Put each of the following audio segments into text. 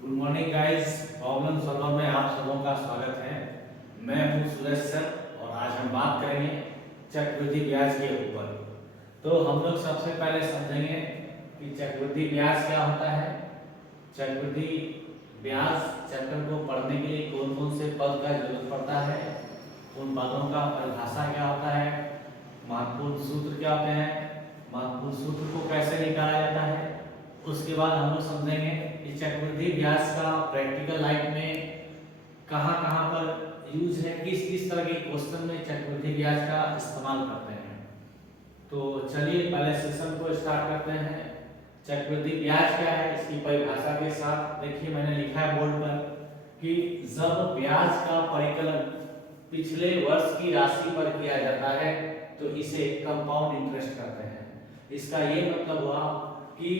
Good morning guys. Problem solver में आप सबों का स्वागत है। मैं हूं सुरेश सर और आज हम बात करेंगे चक्रवृद्धि ब्याज के ऊपर। तो हम लोग सबसे पहले समझेंगे कि चक्रवृद्धि ब्याज क्या होता है। चक्रवृद्धि ब्याज चक्र को पढ़ने के लिए कौन कौन से पद का जरूरत पड़ता है, उन पदों का परिभाषा क्या होता है, महत्वपूर्ण सूत्र क्या होते हैं, महत्वपूर्ण सूत्र को कैसे निकाला जाता है। उसके बाद हम लोग समझेंगे कि चक्रवृद्धि ब्याज का प्रैक्टिकल लाइफ में कहाँ कहाँ पर यूज है, किस किस तरह के क्वेश्चन में चक्रवृद्धि ब्याज का इस्तेमाल करते हैं। तो चलिए पहले सेशन को स्टार्ट करते हैं। चक्रवृद्धि ब्याज क्या है इसकी परिभाषा के साथ देखिए मैंने लिखा है बोर्ड पर कि जब ब्याज का परिकलन पिछले वर्ष की राशि पर किया जाता है तो इसे कंपाउंड इंटरेस्ट कहते हैं। इसका ये मतलब हुआ कि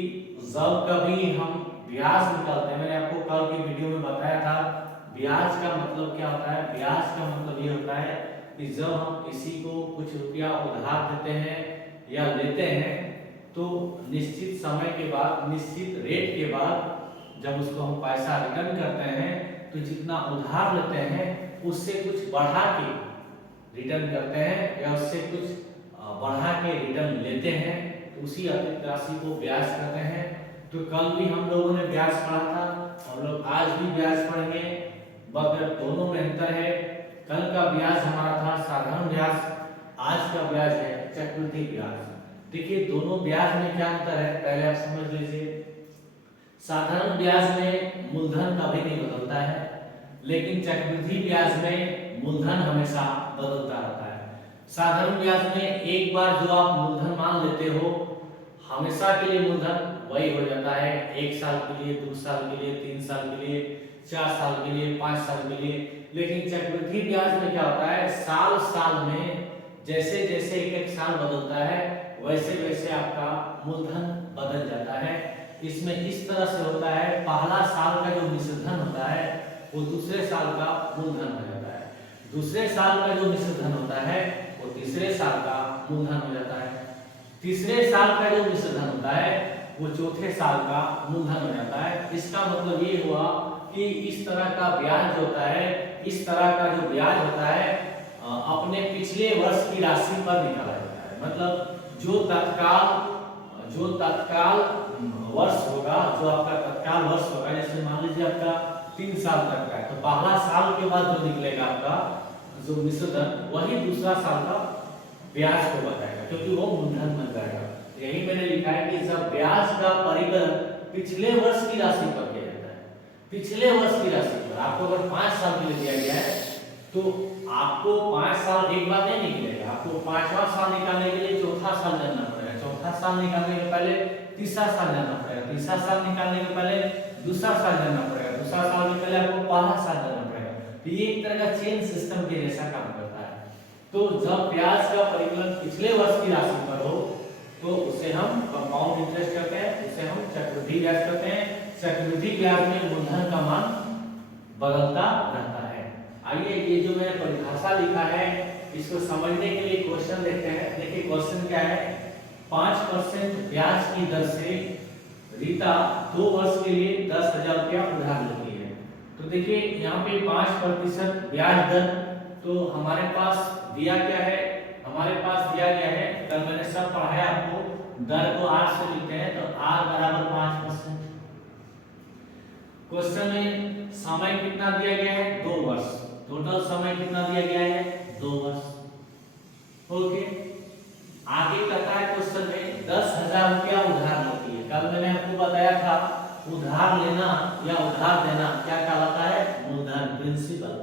जब कभी हम ब्याज निकालते हैं, मैंने आपको कल की वीडियो में बताया था ब्याज का मतलब क्या होता है। ब्याज का मतलब ये होता है कि जब हम किसी को कुछ रुपया उधार देते हैं या लेते हैं तो निश्चित समय के बाद, निश्चित रेट के बाद जब उसको हम पैसा रिटर्न करते हैं तो जितना उधार लेते हैं उससे कुछ बढ़ा के रिटर्न करते हैं या उससे कुछ बढ़ा के रिटर्न लेते हैं, तो उसी अतिरिक्त राशि को ब्याज कहते हैं। तो कल भी हम लोगों ने ब्याज पढ़ा था, हम लोग आज भी ब्याज पढ़ेंगे, मगर दोनों में अंतर है। कल का ब्याज हमारा था साधारण ब्याज, आज का ब्याज है चक्रवृद्धि ब्याज। देखिए दोनों ब्याज में क्या अंतर है पहले आप समझ लीजिए। साधारण ब्याज में मूलधन कभी नहीं बदलता है, लेकिन चक्रवृद्धि ब्याज में मूलधन हमेशा बदलता रहता है। साधारण ब्याज में एक बार जो आप मूलधन मान लेते हो हमेशा के लिए मूलधन वही हो जाता है। 1 साल के लिए, 2 साल के लिए, 3 साल के लिए, 4 साल के लिए, 5 साल के लिए। लेकिन चक्रवृद्धि ब्याज में क्या होता है, साल साल में जैसे जैसे एक साल बदलता है वैसे वैसे आपका मूलधन बदल जाता है। इसमें इस तरह से होता है, पहला साल का जो मिश्रधन होता है वो दूसरे साल का मूलधन हो जाता है, दूसरे साल का जो मिश्रधन होता है वो तीसरे साल का मूलधन हो जाता है, तीसरे साल का जो मिश्रधन होता है वो चौथे साल का मूलधन हो जाता है। इसका मतलब ये हुआ कि इस तरह का ब्याज होता है, इस तरह का जो ब्याज होता है अपने पिछले वर्ष की राशि पर निकाला जाता है। मतलब जो तत्काल वर्ष होगा, जो आपका तत्काल वर्ष होगा, जैसे मान लीजिए आपका 3 साल तक का है तो पहला साल के बाद जो निकलेगा आपका जो मिश्रधन वही दूसरा साल का ब्याज को बताएगा, क्योंकि वो मूलधन बन जाएगा। यही मैंने लिखा है कि जब ब्याज का परिकलन पिछले वर्ष की राशि पर किया जाता है, पिछले वर्ष की राशि पर आपको अगर 5 साल के लिए दिया गया है तो आपको 5 साल एक बार नहीं निकलेगा, आपको 5वां साल निकालने के लिए चौथा साल जानना पड़ेगा, चौथा साल निकालने के पहले तीसरा साल जानना पड़ेगा, तीसरा साल निकालने के पहले दूसरा साल जानना पड़ेगा, दूसरा साल के पहले आपको पहला साल जानना पड़ेगा। तो ये एक तरह का चेन सिस्टम के जैसा काम करता है। तो जब ब्याज का परिकलन पिछले वर्ष की राशि पर हो तो उसे हम कंपाउंड इंटरेस्ट कहते हैं, उसे हम चक्रवृद्धि ब्याज कहते हैं। चक्रवृद्धि ब्याज में मूलधन का मान बदलता रहता है। आइए ये जो मैंने परिभाषा लिखा है इसको समझने के लिए क्वेश्चन देखते हैं। देखिए क्वेश्चन क्या है, 5% ब्याज की दर से रीता 2 वर्ष के लिए 10,000 रुपया उधार लेती है। तो देखिए यहाँ पे 5% ब्याज दर, तो हमारे पास दिया क्या है, हमारे पास दिया गया है, कल मैंने सब पढ़ाया आपको, दर को 8 से लिखते हैं तो r बराबर 5%। क्वेश्चन में समय कितना दिया गया है, 2 वर्ष, टोटल समय कितना दिया गया है, 2 वर्ष। ओके, आगे कहता है क्वेश्चन में 10,000 रुपया उधार लेती है। कल मैंने आपको बताया था उधार लेना या उधार देना क्या कहलाता है, मूलधन, प्रिंसिपल।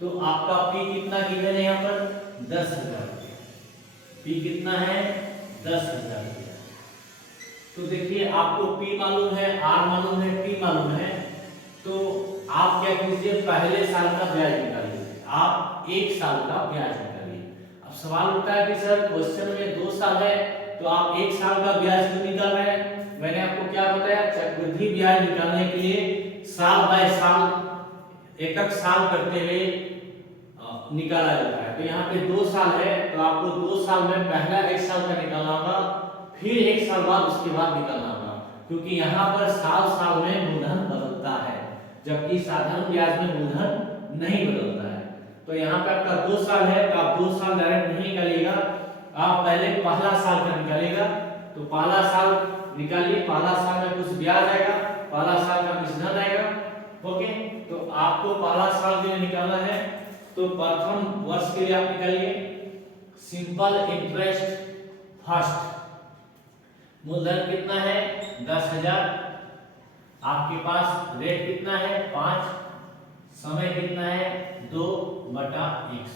तो आपका पी कितना गिवन है यहाँ पर, 10,000 रुपया। पी कितना है, 10,000 रुपया। तो देखिए आपको पी मालूम है, आर मालूम है, टी मालूम है, तो आप क्या कीजिए, पहले साल का ब्याज निकालिए, आप 1 साल का ब्याज निकालिए। अब सवाल उठता है कि सर क्वेश्चन में 2 साल है तो आप 1 साल का ब्याज क्यों निकाल रहे हैं। मैंने आपको क्या बताया, चक्रवृद्धि ब्याज निकालने के लिए साल बाय साल एक एक साल करते हुए निकाला जाता है। तो यहाँ पे 2 साल है तो आपको 2 साल में पहला 1 साल का निकालना होगा, फिर 1 साल बाद उसके बाद निकालना होगा, क्योंकि यहाँ पर साल साल में मूलधन बदलता है। जबकि साधारण ब्याज में मूलधन नहीं बदलता है। तो यहाँ पे आपका 2 साल है तो आप 2 साल डायरेक्ट नहीं निकालिएगा, आप पहले पहला साल का निकालिएगा। तो पहला साल निकालिए, पहला साल में कुछ ब्याज आएगा, पहला साल का मिश्रण आएगा। ओके, तो आपको पहला साल के लिए निकालना है। तो प्रथम वर्ष के लिए आप निकालिए सिंपल इंटरेस्ट फर्स्ट। मूलधन कितना है 10,000, आपके पास रेट कितना है 5, समय कितना है 2/100।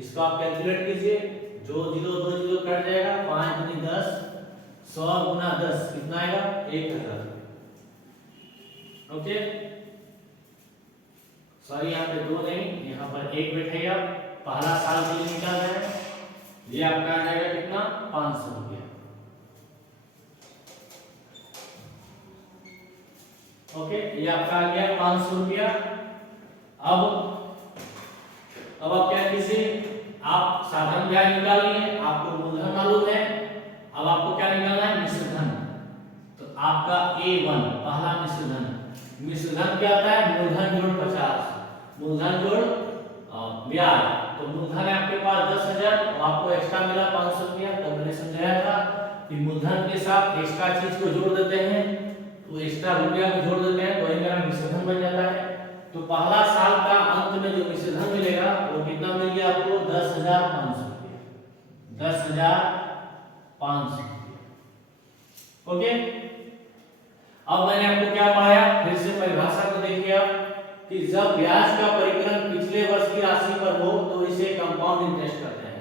इसको आप कैलकुलेट कीजिए, जो 0 2 0 कट जाएगा, 5 दूनी 10, 100 गुना 10 कितना आएगा 1000। ओके, सॉरी यहाँ पे 2 नहीं, यहाँ पर 1 बैठेगा। पहला साल के लिए निकाल रहे हैं, ये आपका आ जाएगा कितना 500 रुपया। ओके, ये आपका आ गया 500 रुपया। अब आप क्या कीजिए, आप साधारण ब्याज निकाल लिए, आपको मूलधन मालूम है, अब आपको क्या निकालना है मिश्रधन। तो आपका A1 पहला मिश्रधन, मिश्रधन क्या होता है मूलधन जोड़ 50, मूलधन जोड़ ब्याज। तो मूलधन है आपके पास 10,000 और आपको एक्स्ट्रा मिला 500 रुपया। तो मैंने समझाया था कि मूलधन के साथ एक्स्ट्रा चीज को जोड़ देते हैं, तो एक्स्ट्रा रुपया को जोड़ देते हैं तो वही मेरा मिश्रधन बन जाता है। तो पहला साल का अंत में जो मिश्रधन मिलेगा वो कितना मिल गया आपको 10,500 रुपया, 10,500 रुपया। ओके, अब मैंने आपको क्या पढ़ाया, फिर से परिभाषा को देखिए आप कि जब ब्याज का परिकलन पिछले वर्ष की राशि पर हो तो इसे कंपाउंड इंटरेस्ट कहते हैं।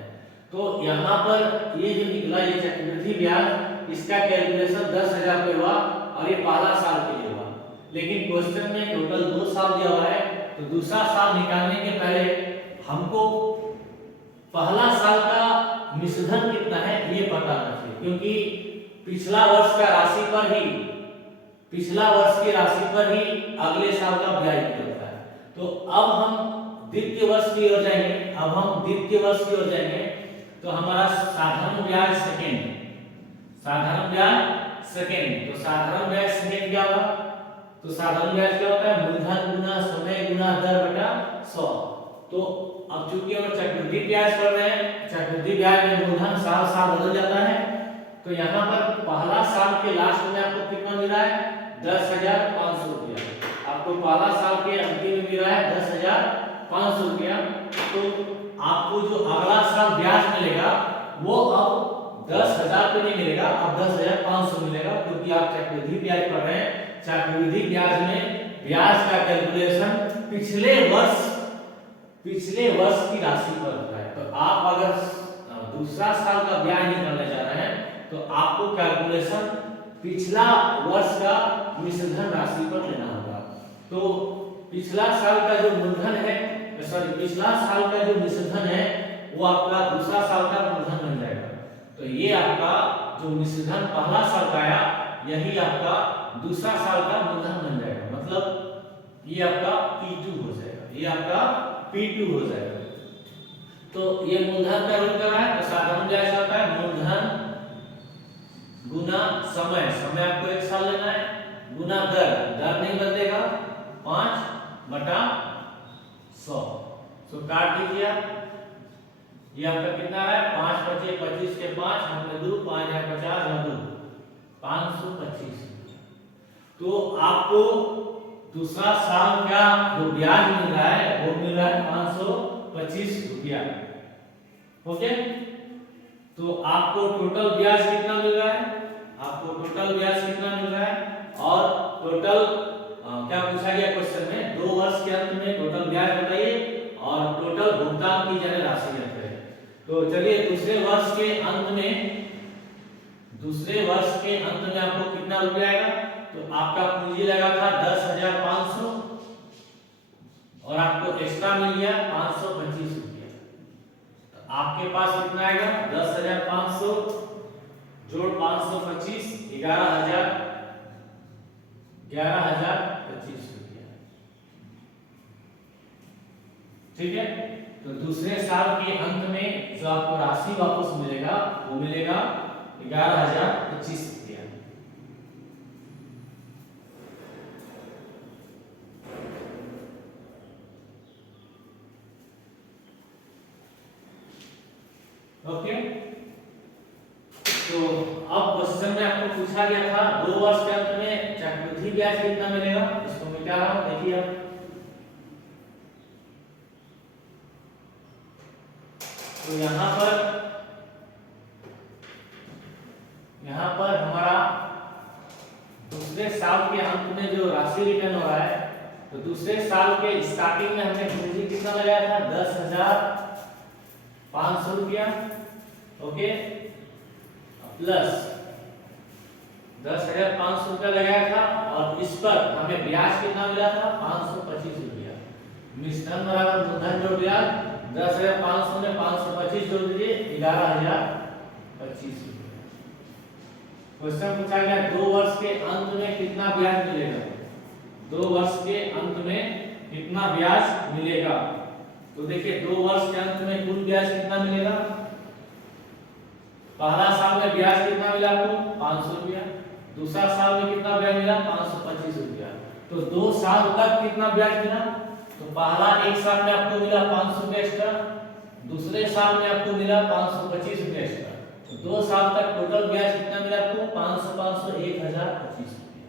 तो यहाँ पर ये जो निकला ये चक्रवृद्धि ब्याज, इसका कैलकुलेशन 10,000 पे हुआ और ये पहला साल के लिए हुआ। लेकिन क्वेश्चन में टोटल 2 साल दिया हुआ है, तो दूसरा साल निकालने के पहले हमको पहला साल का मिश्रधन कितना है ये पता होना चाहिए, क्योंकि पिछला वर्ष का राशि पर ही, पिछला वर्ष की राशि पर ही अगले साल का ब्याज निकलता है। तो अब हम द्वितीय वर्ष की ओर जाएंगे, अब हम द्वितीय वर्ष की ओर जाएंगे। तो हमारा साधारण ब्याज सेकेंड, साधारण ब्याज सेकेंड, तो साधारण ब्याज सेकेंड क्या होगा, तो साधारण ब्याज क्या होता है मूलधन गुना समय गुना दर बटा 100। तो अब चूंकि हम चक्रवृद्धि ब्याज कर रहे हैं, चक्रवृद्धि ब्याज में मूलधन साल साल बदल जाता है। तो यहाँ पर पहला साल के लास्ट में आपको कितना मिल रहा है 10,500 रुपया, आपको पहला साल के अंतिम में मिल रहा है 10,500 रुपया। तो आपको जो अगला साल ब्याज मिलेगा वो अब 10,000 पे नहीं मिलेगा, अब 10,500 मिलेगा, क्योंकि आप चक्रवृद्धि ब्याज पढ़ रहे हैं। चक्रवृद्धि ब्याज में ब्याज का कैलकुलेशन पिछले वर्ष की राशि पर होता है। तो आप अगर दूसरा साल का ब्याज निकालने जा रहे हैं तो आपको कैलकुलेशन पिछला वर्ष का मिश्रधन राशि पर लेना होगा। तो पिछला साल का जो मूलधन है, सॉरी पिछला साल का जो मिश्रधन है वो आपका दूसरा साल का मूलधन बन जाएगा। तो ये आपका जो मिश्रधन पहला साल का आया, यही आपका दूसरा साल का मूलधन बन जाएगा, मतलब ये आपका P2 हो जाएगा, ये आपका P2 हो जाएगा। तो ये मूलधन का रूप क्या है, तो साधारण ब्याज होता है मूलधन गुना समय, समय आपको 1 साल लेना है, गुना दर, दर नहीं बदलेगा 5/100। तो काट दीजिए आप, ये आपका कितना है 5 25 25 के 5 हमने 2 5 है 50 और 2 525। तो आपको दूसरा साल का जो ब्याज मिल रहा है वो मिल रहा है 525 रुपया। ओके, तो आपको टोटल ब्याज कितना मिल रहा है, आपको टोटल ब्याज कितना मिल रहा है, और टोटल क्या पूछा गया क्वेश्चन में 2 वर्ष के अंत में टोटल ब्याज बताइए और टोटल भुगतान की जाने राशि बताइए। तो चलिए दूसरे वर्ष के अंत में आपको कितना रुपया आएगा, तो आपका पूंजी लगा था 10,500 और आपको एक्स्ट्रा मिल गया 525 रुपया। तो आपके पास कितना आएगा 10,500 जोड़ 525 11,025 रुपया। ठीक है, तो दूसरे साल के अंत में जो आपको राशि वापस मिलेगा वो मिलेगा 11,025 रुपया। पूछा गया था 2 वर्ष के अंत में चक्रवृद्धि ब्याज कितना मिलेगा, इसको मिटा रहा हूं, देखिए आप। तो यहाँ पर हमारा दूसरे साल के अंत में जो राशि रिटर्न हो रहा है, तो दूसरे साल के स्टार्टिंग में हमने पूंजी कितना लगाया था, 10,500 रुपया, ओके, प्लस 10,500 रुपया लगाया था, और इस पर हमें ब्याज कितना मिला था, 525 रुपया। मिश्रण बराबर मूलधन जोड़ ब्याज, 10,500 में 525 जोड़ दीजिए, 11,025 रुपया। क्वेश्चन पूछा गया 2 वर्ष के अंत में कितना ब्याज मिलेगा, 2 वर्ष के अंत में कितना ब्याज मिलेगा। तो देखिए 2 वर्ष के अंत में कुल ब्याज कितना मिलेगा, पहला साल में ब्याज कितना मिला आपको, 500 रुपया, दूसरा साल में कितना ब्याज मिला, 525 रुपया। तो 2 साल तक कितना ब्याज मिला, तो पहला एक साल में आपको मिला 500 रुपया एक्स्ट्रा, दूसरे साल में आपको मिला 525 रुपया एक्स्ट्रा। तो 2 साल तक टोटल ब्याज कितना मिला आपको, 500 500 1025 रुपया।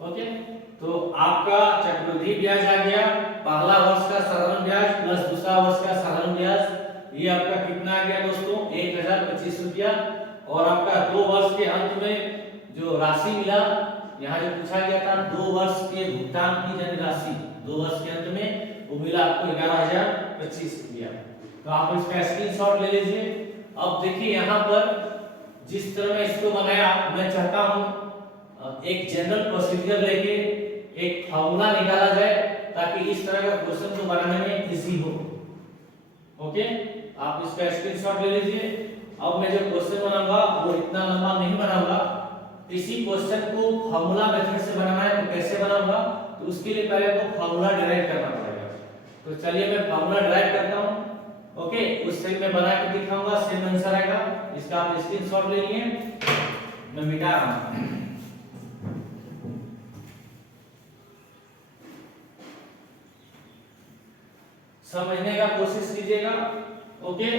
ओके, तो आपका चक्रवृद्धि ब्याज आ गया, पहला वर्ष का साधारण ब्याज प्लस दूसरा वर्ष का साधारण ब्याज, ये आपका कितना आ गया दोस्तों, 1025 रुपया। और आपका 2 वर्ष के अंत में जो राशि मिला, यहाँ जो पूछा गया था 2 वर्ष के भुगतान की जाने राशि, 2 वर्ष के अंत में वो मिला आपको 11,025 रुपया। तो आप इसका स्क्रीनशॉट ले लीजिए। अब देखिए यहाँ पर जिस तरह मैं इसको बनाया, मैं चाहता हूँ एक जनरल प्रोसीजर लेके एक फार्मूला निकाला जाए, ताकि इस तरह का क्वेश्चन को बनाने में इजी हो। ओके, आप इसका स्क्रीनशॉट ले लीजिए। अब मैं जो क्वेश्चन बनाऊंगा वो इतना लंबा नहीं बनाऊंगा, इसी क्वेश्चन को फार्मूला मेथड से बनाना है, तो कैसे बनाऊंगा, तो उसके लिए पहले आपको फार्मूला डिराइव करना पड़ेगा। तो चलिए मैं फार्मूला डिराइव करता हूं। ओके, उस टाइम में बना के दिखाऊंगा, सेम आंसर आएगा। इसका आप स्क्रीनशॉट ले लिए, मैं मिटा रहा हूं। समझने का कोशिश कीजिएगा। ओके,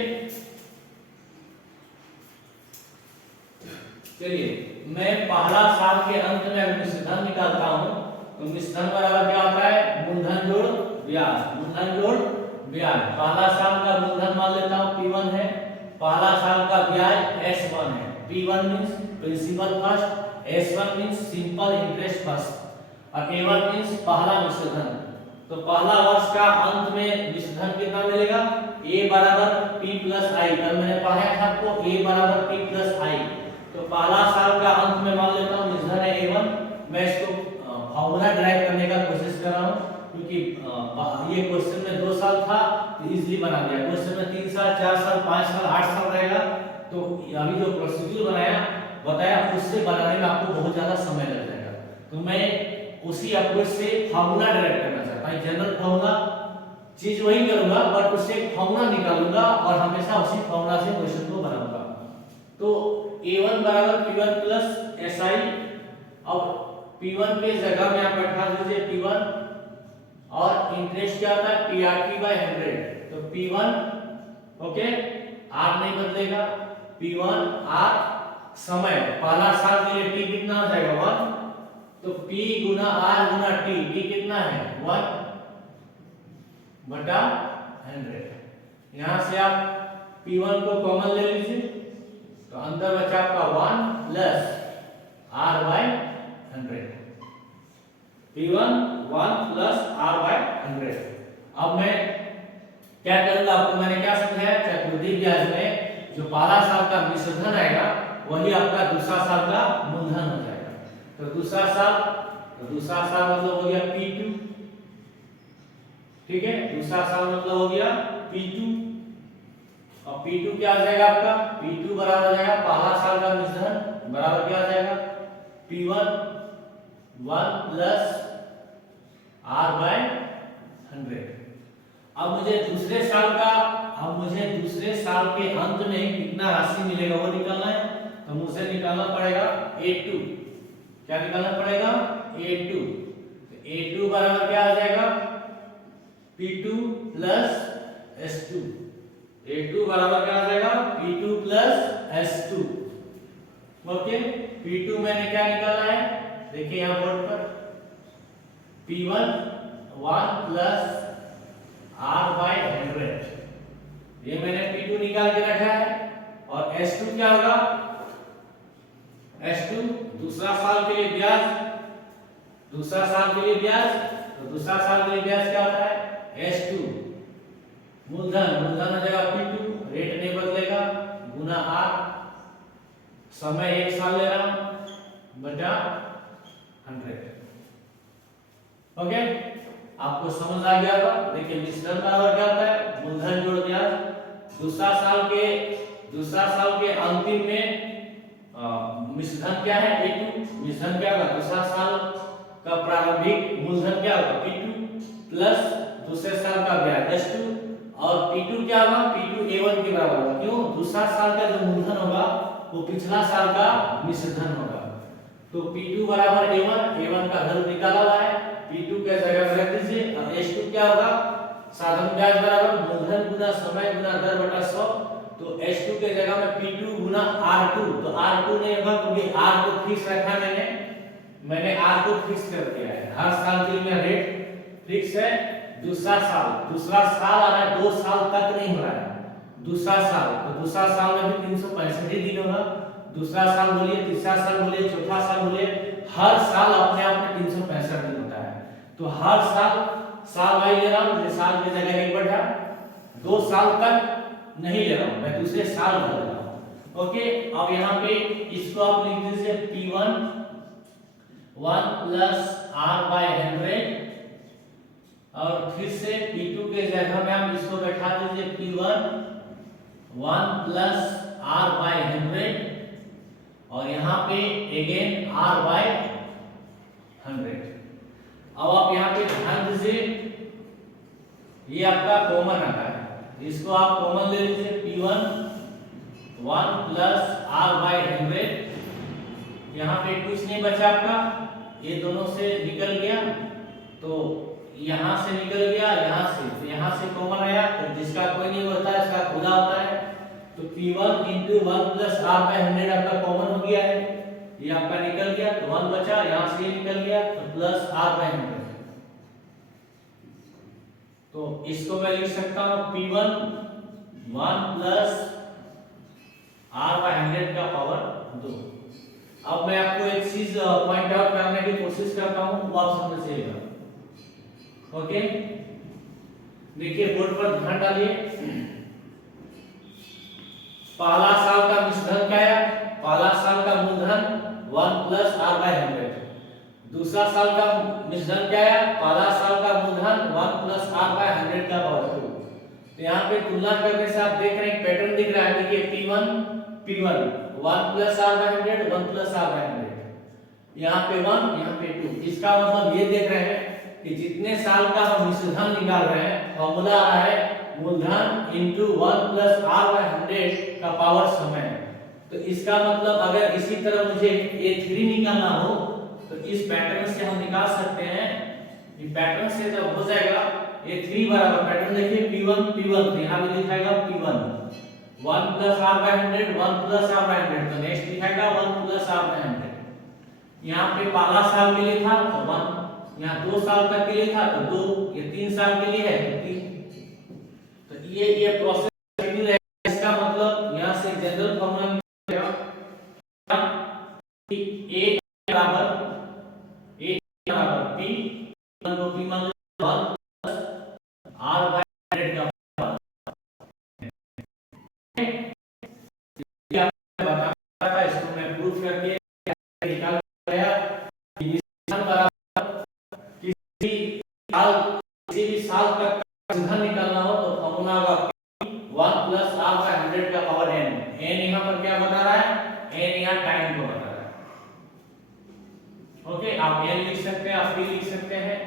चलिए मैं पहला साल के अंत में अगर मिश्रधन निकालता हूं, तो मिश्रधन बराबर क्या होता है, मूलधन जोड़ ब्याज, मूलधन जोड़ ब्याज। पहला साल का मूलधन मान लेता हूं P1 है, पहला साल का ब्याज S1 है। P1 means principal first, S1 means simple interest first, और A1 मींस पहला मिश्रधन। तो पहला वर्ष का अंत में मिश्रधन कितना मिलेगा, A बराबर P प्लस I। कल मैंने पढ़ाया था आपको A बराबर P प्लस I। तो पहला साल का अंत में मान लेता हूं मिश्रधन है A1। मैं इसको फार्मूला ड्राइव करने का कोशिश कर रहा हूं, क्योंकि ये क्वेश्चन में 2 साल था तो इजीली बना दिया। क्वेश्चन में 3 साल 4 साल 5 साल 8 साल रहेगा, तो अभी जो प्रोसीजर बताया उससे बनाने में आपको बहुत ज्यादा समय लग जाएगा। तो मैं उसी अप्रोच से फार्मूला डायरेक्ट करना चाहता हूं। जनरल फार्मूला चीज वही करूंगा, बट उससे फार्मूला निकालूंगा और हमेशा उसी फार्मूला से क्वेश्चन को बनाऊंगा। तो A1 बराबर P1 प्लस SI। अब P1 के जगह में आप बैठा दीजिए P1, और इंटरेस्ट क्या होता है, PRP/100। तो P1, ओके, R नहीं बदलेगा, P1 R समय, पहला साल के लिए T कितना आ जाएगा 1, तो P गुना R गुना T, T कितना है 1 बटा 100। यहां से आप P1 को कॉमन ले लीजिए, तो अंदर बचा आपका 1 plus R/100। P1 1 plus R/100। अब मैं क्या करूंगा, आपको मैंने क्या समझाया, चक्रवृद्धि ब्याज में जो पहला साल का मिश्रधन आएगा वही आपका दूसरा साल का मूलधन हो जाएगा। तो दूसरा साल मतलब हो गया P2, ठीक है, दूसरा साल मतलब हो गया P2। और P2 क्या आ जाएगा आपका, P2 बराबर हो जाएगा पहला साल का मिश्रधन बराबर क्या आ जाएगा, P1 1 प्लस R/100। अब मुझे दूसरे साल के अंत में कितना राशि मिलेगा वो निकालना है। तो मुझे निकालना पड़ेगा A2। क्या निकालना पड़ेगा, A2। तो A2 बराबर क्या आ जाएगा, P2 प्लस S2। A2 बराबर क्या आ जाएगा, P2 plus S2। Okay, P2 मैंने क्या निकाला है, देखिए यहाँ बोर्ड पर P1 1 प्लस R/100, ये मैंने P2 निकाल के रखा है। और S2 क्या होगा, S2 दूसरा साल के लिए ब्याज, दूसरा साल के लिए ब्याज, तो दूसरा साल के लिए ब्याज क्या होता है, S2 मूलधन, मूलधन हो जाएगा P2, रेट नहीं बदलेगा, गुना R, समय 1 साल ले रहा हूं, बटा 100। ओके, आपको समझ आ गया होगा। देखिए मिश्रण बराबर क्या होता है, मूलधन जोड़ ब्याज। दूसरा साल के अंतिम में मिश्रण क्या है, P2, मिश्रण क्या होगा, दूसरा साल का प्रारंभिक मूलधन क्या होगा, P2 प्लस दूसरे साल का ब्याज S2, और P2 क्या होगा, P2 A1 के बराबर होगा। क्यों, दूसरा साल का जो मूलधन होगा वो पिछला साल का मिश्रण होगा। तो P2 बराबर A1 का हल निकाला हुआ है, P2 के जगह रख दीजिए। और S2 क्या होगा, साधन ब्याज बराबर मूलधन गुना समय गुना दर बटा 100। तो S2 के जगह में P2 गुना R2, तो R2 नहीं होगा क्योंकि R को फिक्स रखा मैंने R को फिक्स कर दिया है, हर साल के लिए रेट फिक्स है। दूसरा साल आ रहा है, 2 साल तक नहीं हो रहा है, दूसरा साल, तो दूसरा साल में भी 365 दिन होगा। दूसरा साल बोलिए, तीसरा साल बोलिए, चौथा साल बोलिए, हर साल अपने आप में 365 दिन होता है। तो हर साल वाई ले रहा हूं, साल की जगह 1 बढ़ा, 2 साल तक नहीं ले रहा हूं, मैं दूसरे साल भर ले रहा हूं। ओके, अब यहाँ पे इसको आप लिख दीजिए P1 1 प्लस R/100, और फिर से P2 के जगह में आप इसको बैठा दीजिए P1 1 प्लस R/100, और यहाँ पे अगेन R/100। अब आप यहाँ पे ध्यान दीजिए, ये आपका कॉमन आता है, इसको आप कॉमन ले लीजिए P1 1 प्लस R/100, यहाँ पे कुछ नहीं बचा आपका, ये दोनों से निकल गया, तो यहाँ से निकल गया, यहाँ से कॉमन आया, तो जिसका कोई नहीं होता है इसका खुदा होता है। तो P1 into 1 प्लस R/100 आपका कॉमन हो गया है, ये आपका निकल गया, तो 1 बचा, यहाँ से ये निकल गया, तो प्लस R/100। तो इसको मैं लिख सकता हूँ P1 1 प्लस R/100 का पावर 2। अब मैं आपको एक चीज पॉइंट आउट करने की कोशिश करता हूँ, वो आप समझिएगा। ओके, देखिए बोर्ड पर ध्यान डालिए, पहला साल का मिश्रण क्या है, पहला साल का मूलधन 1 प्लस R/100, दूसरा साल का मिश्रण क्या है, पहला साल का मूलधन 1 प्लस R/100 का पावर 2। तो यहाँ पे तुलना करने से आप देख रहे हैं पैटर्न दिख रहा है, देखिए P1 1 plus R/100 1 plus R/100, यहाँ पे 1 यहाँ पे 2। इसका मतलब ये देख रहे हैं कि जितने साल का हम मिश्रण निकाल रहे हैं, फॉर्मूला आ रहा है मूलधन इनटू 1 प्लस R/100 का पावर समय। तो इसका मतलब अगर इसी तरह मुझे A3 निकालना हो तो इस पैटर्न से हम निकाल सकते हैं। ये पैटर्न से जब हो जाएगा A3 बराबर, पैटर्न देखिए P1 तो यहाँ भी दिखाएगा P1 1 plus R/100 1 plus R/100, तो नेक्स्ट दिखाएगा 1 प्लस R/100। यहाँ पे पहला साल के लिए था तो 1, यहाँ 2 साल तक के लिए था तो 2, ये 3 साल के लिए है तो 3। तो ये प्रोसेस कंटिन्यू रहेगा। इसका मतलब यहाँ से जनरल फॉर्मूला निकलेगा कि A बराबर P को P मान लो 1 प्लस R/100 का पावर। ये आपको बताना था, इसको मैं प्रूफ करके निकाल गया कि मिश्रण बराबर किसी भी साल तक का मिश्रण निकालना हो तो फॉर्मूला होगा 1 प्लस R/100 का पावर n। n यहाँ पर क्या बता रहा है, n यहाँ टाइम को बता रहा है। ओके, आप n लिख सकते हैं, आप p लिख सकते हैं।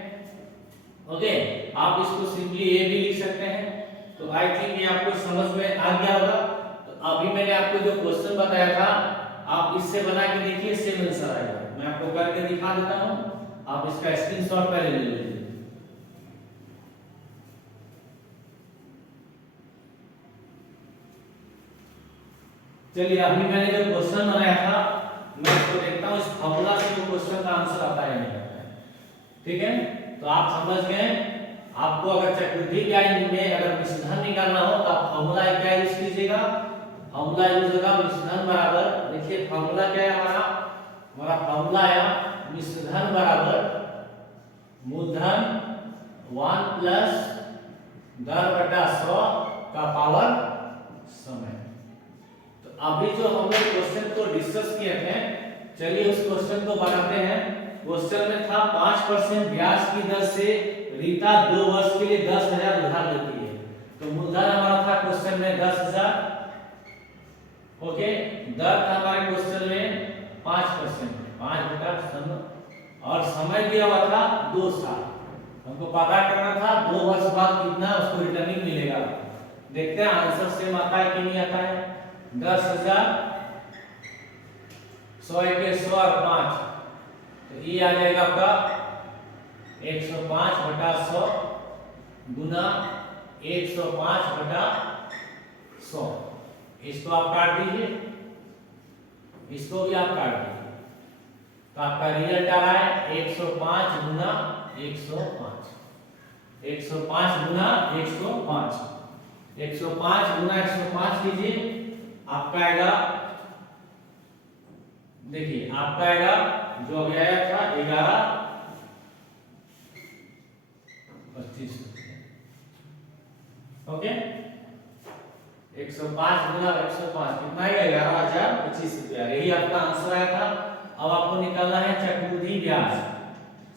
ओके, आप इसको सिंपली a भी लिख सकते हैं। तो आई थिंक ये आपको समझ में आ गया होगा। तो अभी मैंने आपको जो क्वेश्चन बताया था, आप इससे बना के देखिए, सेम आंसर आएगा। मैं आपको करके दिखा देता हूं, आप इसका स्क्रीनशॉट पहले ले लीजिए। चलिए अभी मैंने जो क्वेश्चन बनाया था मैं इसको देखता हूँ, इस फॉर्मूला से वो क्वेश्चन का आंसर आता है नहीं आता है। ठीक है, तो आप समझ गए। आपको अगर चक्रवृद्धि ब्याज में अगर मिश्रधन निकालना हो तो आप फॉर्मूला क्या यूज कीजिएगा, फॉर्मूला यूज होगा मिश्रधन बराबर, देखिए फॉर्मूला क्या है हमारा, हमारा फॉर्मूला है मिश्रधन बराबर मूलधन 1 प्लस दर बटा 100 का पावर समय। तो अभी जो हम लोग क्वेश्चन को डिस्कस किए थे, चलिए उस क्वेश्चन को बनाते हैं। क्वेश्चन में था 5% ब्याज की दर से रीता 2 वर्ष के लिए 10,000 उधार लेती है। तो मूलधन हमारा था क्वेश्चन में 10,000, ओके। दर था हमारे क्वेश्चन में 5%, 5/100, और समय दिया हुआ था 2 साल। हमको पता करना था 2 वर्ष बाद कितना उसको रिटर्निंग मिलेगा। देखते हैं आंसर सेम आता है कि नहीं आता है। 10,000, 100 के 100 और 5, तो ये आ जाएगा आपका 105/100 गुना 105/100। इसको आप काट दीजिए, इसको भी आप काट दीजिए, तो आपका रिजल्ट आ रहा है 105 गुना 105, 105 गुना 105, 105 गुना 105 कीजिए, आपका आएगा, देखिए आपका आएगा जो अभी आया था 11.25, ओके। 105 गुना 105 कितना आएगा 11,025 रुपया, यही आपका आंसर आया था। अब आपको निकालना है चक्रवृद्धि ब्याज,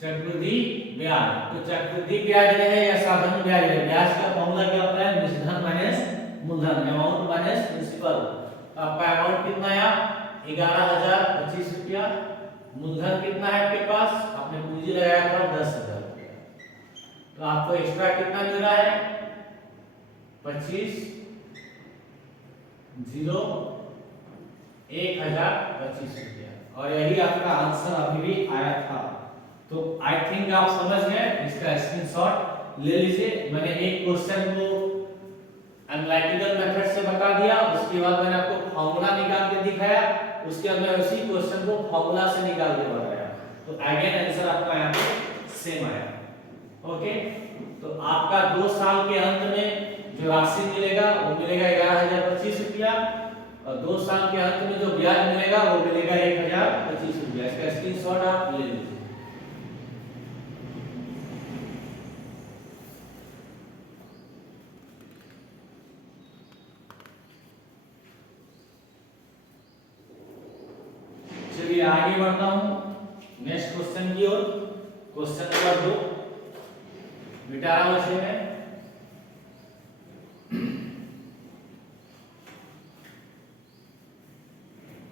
चक्रवृद्धि ब्याज। तो चक्रवृद्धि ब्याज है या साधारण ब्याज है, ब्याज का फॉर्मूला क्या होता है, मिश्रधन माइनस मूलधन, अमाउंट माइनस प्रिंसिपल। आपका अमाउंट कितना आया 11,025 रुपया, मूलधन कितना है आपके पास, आपने पूंजी लगाया था 10,000 रुपया, तो आपको एक्स्ट्रा कितना मिल रहा है 25 0 1,025 रुपया, और यही आपका आंसर अभी भी आया था। तो आई थिंक आप समझ गए, इसका स्क्रीनशॉट ले लीजिए। मैंने एक क्वेश्चन को एनालिटिकल मेथड से बता दिया, उसके बाद मैंने आपको फॉर्मूला निकाल के दिखाया, उसके बाद मैं उसी क्वेश्चन को फॉर्मूला से निकाल के बताया, तो अगेन आंसर आपका यहाँ पे सेम आया, ओके। तो आपका 2 साल के अंत में जो राशि मिलेगा वो मिलेगा 11,025 रुपया, और 2 साल के अंत में जो ब्याज मिलेगा वो मिलेगा 1,025 रुपया। इसका स्क्रीनशॉट आप ले लीजिए। चलिए आगे बढ़ता हूं नेक्स्ट क्वेश्चन की ओर। क्वेश्चन नंबर 2 मिटारा मछली में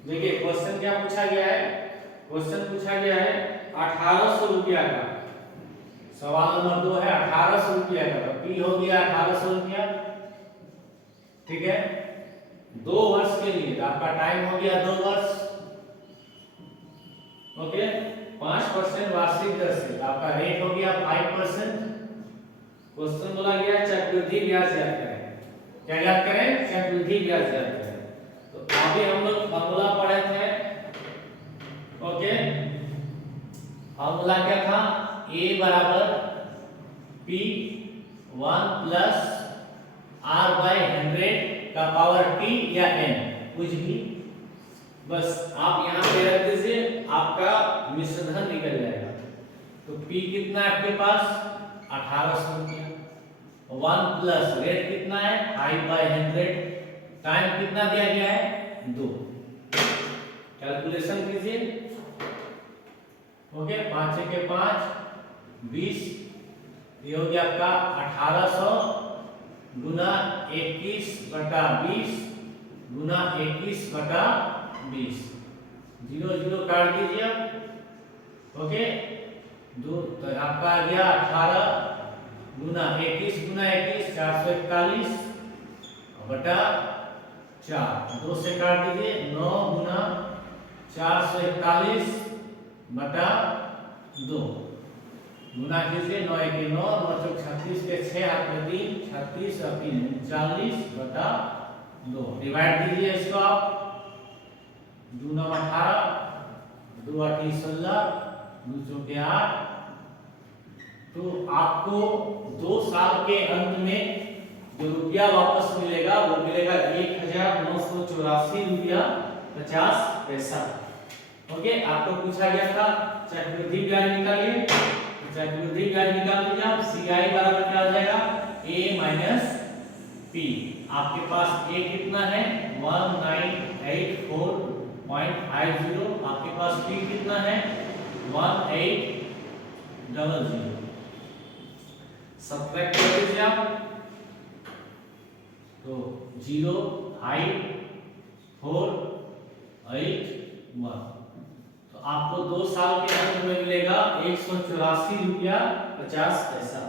देखिए क्वेश्चन क्या पूछा गया है, क्वेश्चन पूछा गया है 1,800 रुपया का। सवाल नंबर 2 है 1,800 रुपया का, पी हो गया 1,800 रुपया, ठीक है। 2 वर्ष के लिए आपका टाइम हो गया 2 वर्ष, ओके। 5% वार्षिक दर से आपका रेट हो गया 5%। क्वेश्चन बोला गया चक्रवृद्धि ब्याज याद करें, क्या याद करें, चक्रवृद्धि ब्याज याद करें। तो अभी हम लोग फॉर्मूला पढ़े थे, ओके। फॉर्मूला क्या था, a बराबर p 1 प्लस r/100 का पावर t या n, कुछ भी, बस आप यहाँ पे रख दीजिए, आपका मिश्रधन निकल जाएगा। तो p कितना है आपके पास 1,800 रुपया, 1 प्लस रेट कितना है 5/100, टाइम कितना दिया गया है 2, कैलकुलेशन कीजिए, ओके। 5 के 5 20, ये हो गया आपका 1,800 गुना 21/20 गुना 21/20, 0 0 काट दीजिए, ओके। दो तो आपका आ गया 18 गुना 21 गुना 21 441 बटा 4, 2 से काट दीजिए, 9 गुना 441 बटा 2, गुना कीजिए, 9 1 9, 9 चौक 36 के 6 हाथ में 3, 36 और 3 40 बटा 2, डिवाइड दीजिए इसको आप, 2 9 18, 2 8 16, 2 चौके 8। तो आपको 2 साल के अंत में जो रुपया वापस मिलेगा वो मिलेगा 1984 रुपया 50 पैसा। ओके, आपको पूछा गया था चक्रवृद्धि ब्याज निकालिए। चक्रवृद्धि ब्याज निकाल दीजिए आप। CI बराबर क्या हो जाएगा, A माइनस P। आपके पास A कितना है 1984.50। आपके पास P कितना है 1800। सब्ट्रैक्ट कर दीजिए आप। तो 0 5 4 8 1। तो आपको 2 साल के अंत में मिलेगा 184 रुपया 50 पैसा।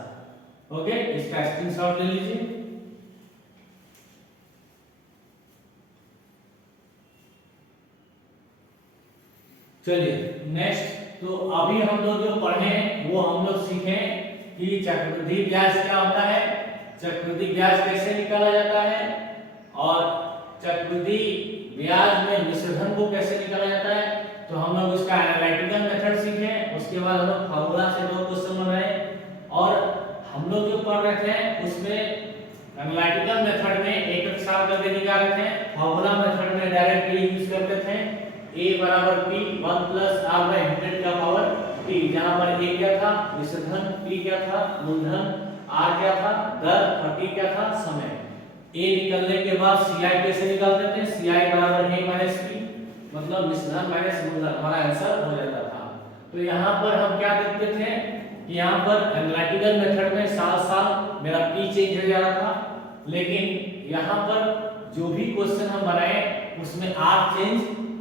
ओके, इसका स्क्रीनशॉट ले लीजिए। चलिए नेक्स्ट, तो अभी हम लोग जो पढ़े वो हम लोग सीखे कि चक्रवृद्धि ब्याज क्या होता है, चक्रवृद्धि ब्याज कैसे निकाला जाता है, और चक्रवृद्धि ब्याज में मिश्रधन को कैसे निकाला जाता है। तो हम लोग इसका एनालिटिकल मेथड सीखे। उसके बाद हम लोग फार्मूला से 2 क्वेश्चन बनाए। और हम लोग जो पढ़ रहे थे उसमें एनालिटिकल मेथड में एक साल करके निकाल रहे थे, फार्मूला मेथड में डायरेक्टली यूज करते थे। A बराबर P 1 प्लस R बाय 100 का पावर T। जहां पर A क्या था विसर्धन, P क्या था मूलधन, R क्या था दर और T क्या था समय। A निकलने के बाद CI कैसे निकालते थे, CI बराबर A माइनस P, मतलब विसर्धन माइनस मूलधन, हमारा आंसर हो जाता था। तो यहाँ पर हम क्या देखते थे कि यहाँ पर एनालिटिकल मेथड में साल साल मेरा P चेंज हो जा रहा था, लेकिन यहाँ पर जो भी क्वेश्चन हम बनाए उसमें R चेंज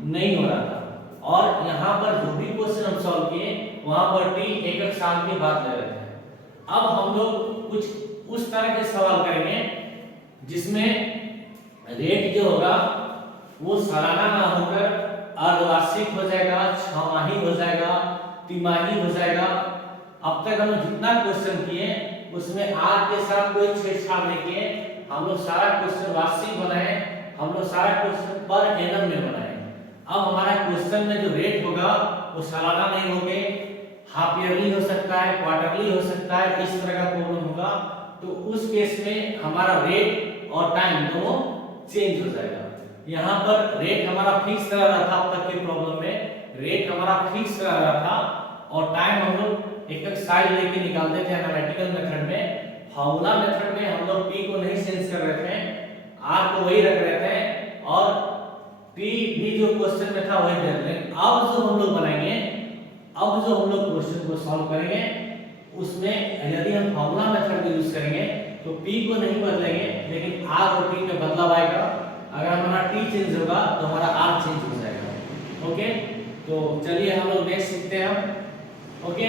नहीं हो रहा था। और यहाँ पर जो भी क्वेश्चन हम सॉल्व किए वहां पर T एक साल के बाद ले रहे थे। अब हम लोग कुछ उस तरह के सवाल करेंगे जिसमें रेट जो होगा वो सालाना ना होकर अर्धवार्षिक हो जाएगा, छमाही हो जाएगा, तिमाही हो जाएगा। अब तक हम जितना क्वेश्चन किए उसमें R के साथ कोई छेड़छाड़ नहीं किए। हम लोग सारा क्वेश्चन वार्षिक बनाए, हम लोग सारा क्वेश्चन पर एनम में बनाए। अब हमारा क्वेश्चन में जो रेट होगा वो सालाना नहीं होंगे, हाफ ईयरली हो सकता है, क्वार्टरली हो सकता है, इस तरह का प्रॉब्लम होगा। तो उस केस में हमारा रेट और टाइम दोनों चेंज हो जाएगा। यहाँ पर रेट हमारा फिक्स रह रहा था, अब तक के प्रॉब्लम में रेट हमारा फिक्स रह रहा था और टाइम हम लोग एक एक साइड लेके निकालते थे एनालिटिकल मेथड में। फार्मूला मेथड में हम लोग P को नहीं चेंज कर रहे थे, R को वही रख रहे थे और P भी जो क्वेश्चन में था वही दे रहे हैं। अब जो हम लोग बनाएंगे, अब जो हम लोग क्वेश्चन को सॉल्व करेंगे उसमें यदि हम फार्मूला मेथड का यूज करेंगे तो P को नहीं बदलेंगे, लेकिन R और T में बदलाव आएगा। अगर हमारा T चेंज होगा तो हमारा R चेंज हो जाएगा। ओके, तो चलिए हम लोग नेक्स्ट सीखते हैं हम। ओके,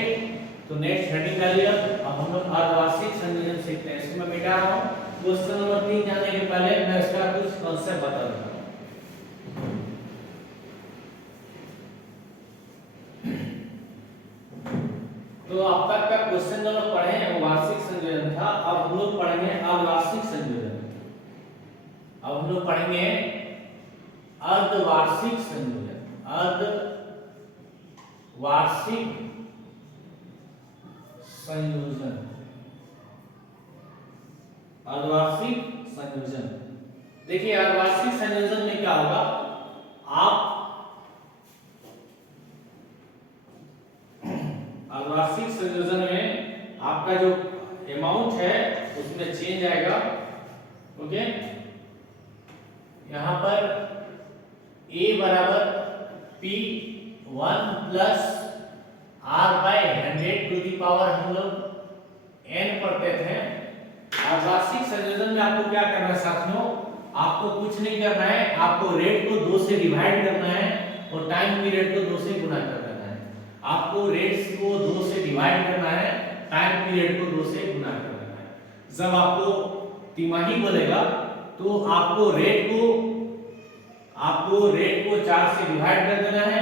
तो नेक्स्ट हेडिंग कर लिया। अब हम लोग अर्धवार्षिक संयोजन सीखते हैं। इसमें मैं मिटा रहा हूं। क्वेश्चन नंबर 3 जाने के पहले मैं इसका कुछ कांसेप्ट बता दूंगा। तो अब तक का क्वेश्चन जो लोग पढ़े हैं वो वार्षिक संयोजन था। अब हम लोग पढ़ेंगे अर्धवार्षिक संयोजन। अब हम लोग पढ़ेंगे अर्धवार्षिक संयोजन। अर्धवार्षिक संयोजन, अर्धवार्षिक संयोजन। देखिए अर्धवार्षिक संयोजन में क्या होगा, आप अर्धवार्षिक संयोजन में आपका जो अमाउंट है उसमें चेंज आएगा। ओके, यहां पर A बराबर P 1 plus R by 100 to the power हम लोग n पढ़ते थे। अर्धवार्षिक संयोजन में आपको क्या करना है साथियों, आपको कुछ नहीं करना है, आपको रेट को 2 से डिवाइड करना है और टाइम पीरियड को 2 से गुणा कर देना है। आपको रेट्स को 2 से डिवाइड करना है, टाइम पीरियड को 2 से गुणा कर देना है। जब आपको तिमाही बोलेगा तो आपको रेट को 4 से डिवाइड कर देना है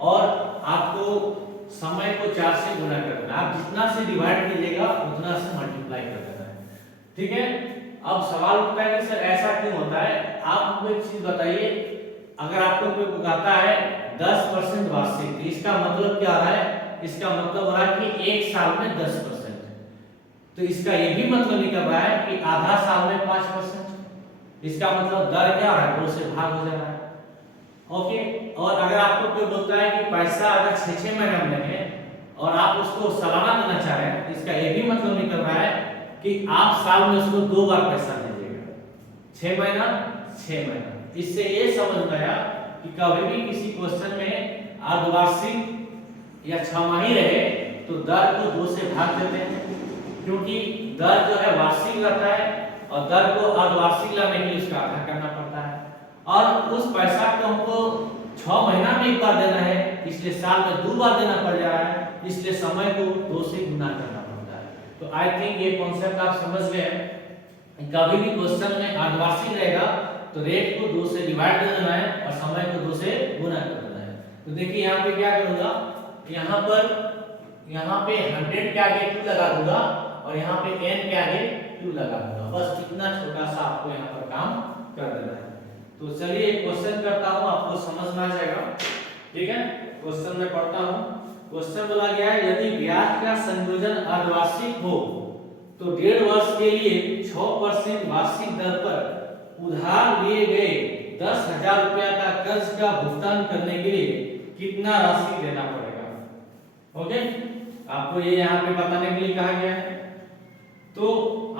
और आपको समय को 4 से गुणा कर देना है। आप जितना से डिवाइड कीजिएगा उतना से मल्टीप्लाई कर देना है। ठीक है, अब सवाल उठता है कि सर ऐसा क्यों होता है। आप हमको एक चीज बताइए, अगर आपको कोई बताता है 10% वार्षिक, तो इसका मतलब क्या आ रहा है? इसका मतलब हो रहा है कि एक साल में 10%। तो इसका ये भी मतलब निकल रहा है कि आधा साल में 5%। इसका मतलब दर क्या है? 2 से भाग हो जा रहा है। ओके। और अगर आपको कोई बोलता है कि पैसा अगर 6-6 महीना में लेंगे और आप उसको सालाना देना चाह रहे हैं, इसका ये भी मतलब निकल रहा है कि आप साल में उसको 2 बार पैसा दीजिएगा, 6 महीना 6 महीना। इससे ये समझ में आया कि कभी भी किसी क्वेश्चन में अर्धवार्षिक या छमाही रहे तो दर को 2 से भाग देते हैं, क्योंकि दर जो है वार्षिक रहता है और दर को अर्धवार्षिक लाने के लिए उसका आधा करना पड़ता है। और उस पैसा को हमको 6 महीना में एक बार देना है, इसलिए साल में 2 बार देना पड़ जा रहा है, इसलिए समय को 2 से गुना करना पड़ता है। तो आई थिंक ये कॉन्सेप्ट आप समझ गए। कभी भी क्वेश्चन में अर्धवार्षिक रहेगा तो रेट को 2 से डिवाइड कर देना है और समय को 2 से गुना कर देना है। तो देखिए यहाँ पे क्या करूंगा, यहाँ पे 100 के आगे 2 लगा दूंगा और यहाँ पे n के आगे 2 लगा दूंगा। बस इतना छोटा सा आपको यहाँ पर काम कर देना है। तो चलिए एक क्वेश्चन करता हूँ, आपको समझ में आ जाएगा। ठीक है, क्वेश्चन में पढ़ता हूँ। क्वेश्चन बोला गया है, यदि ब्याज का संयोजन अर्धवार्षिक हो तो 1.5 वर्ष के लिए 6% वार्षिक दर पर उधार लिए गए 10,000 रुपया का कर्ज का भुगतान करने के लिए कितना राशि देना पड़ेगा। ओके, आपको ये यहाँ पे बताने के लिए कहा गया है। तो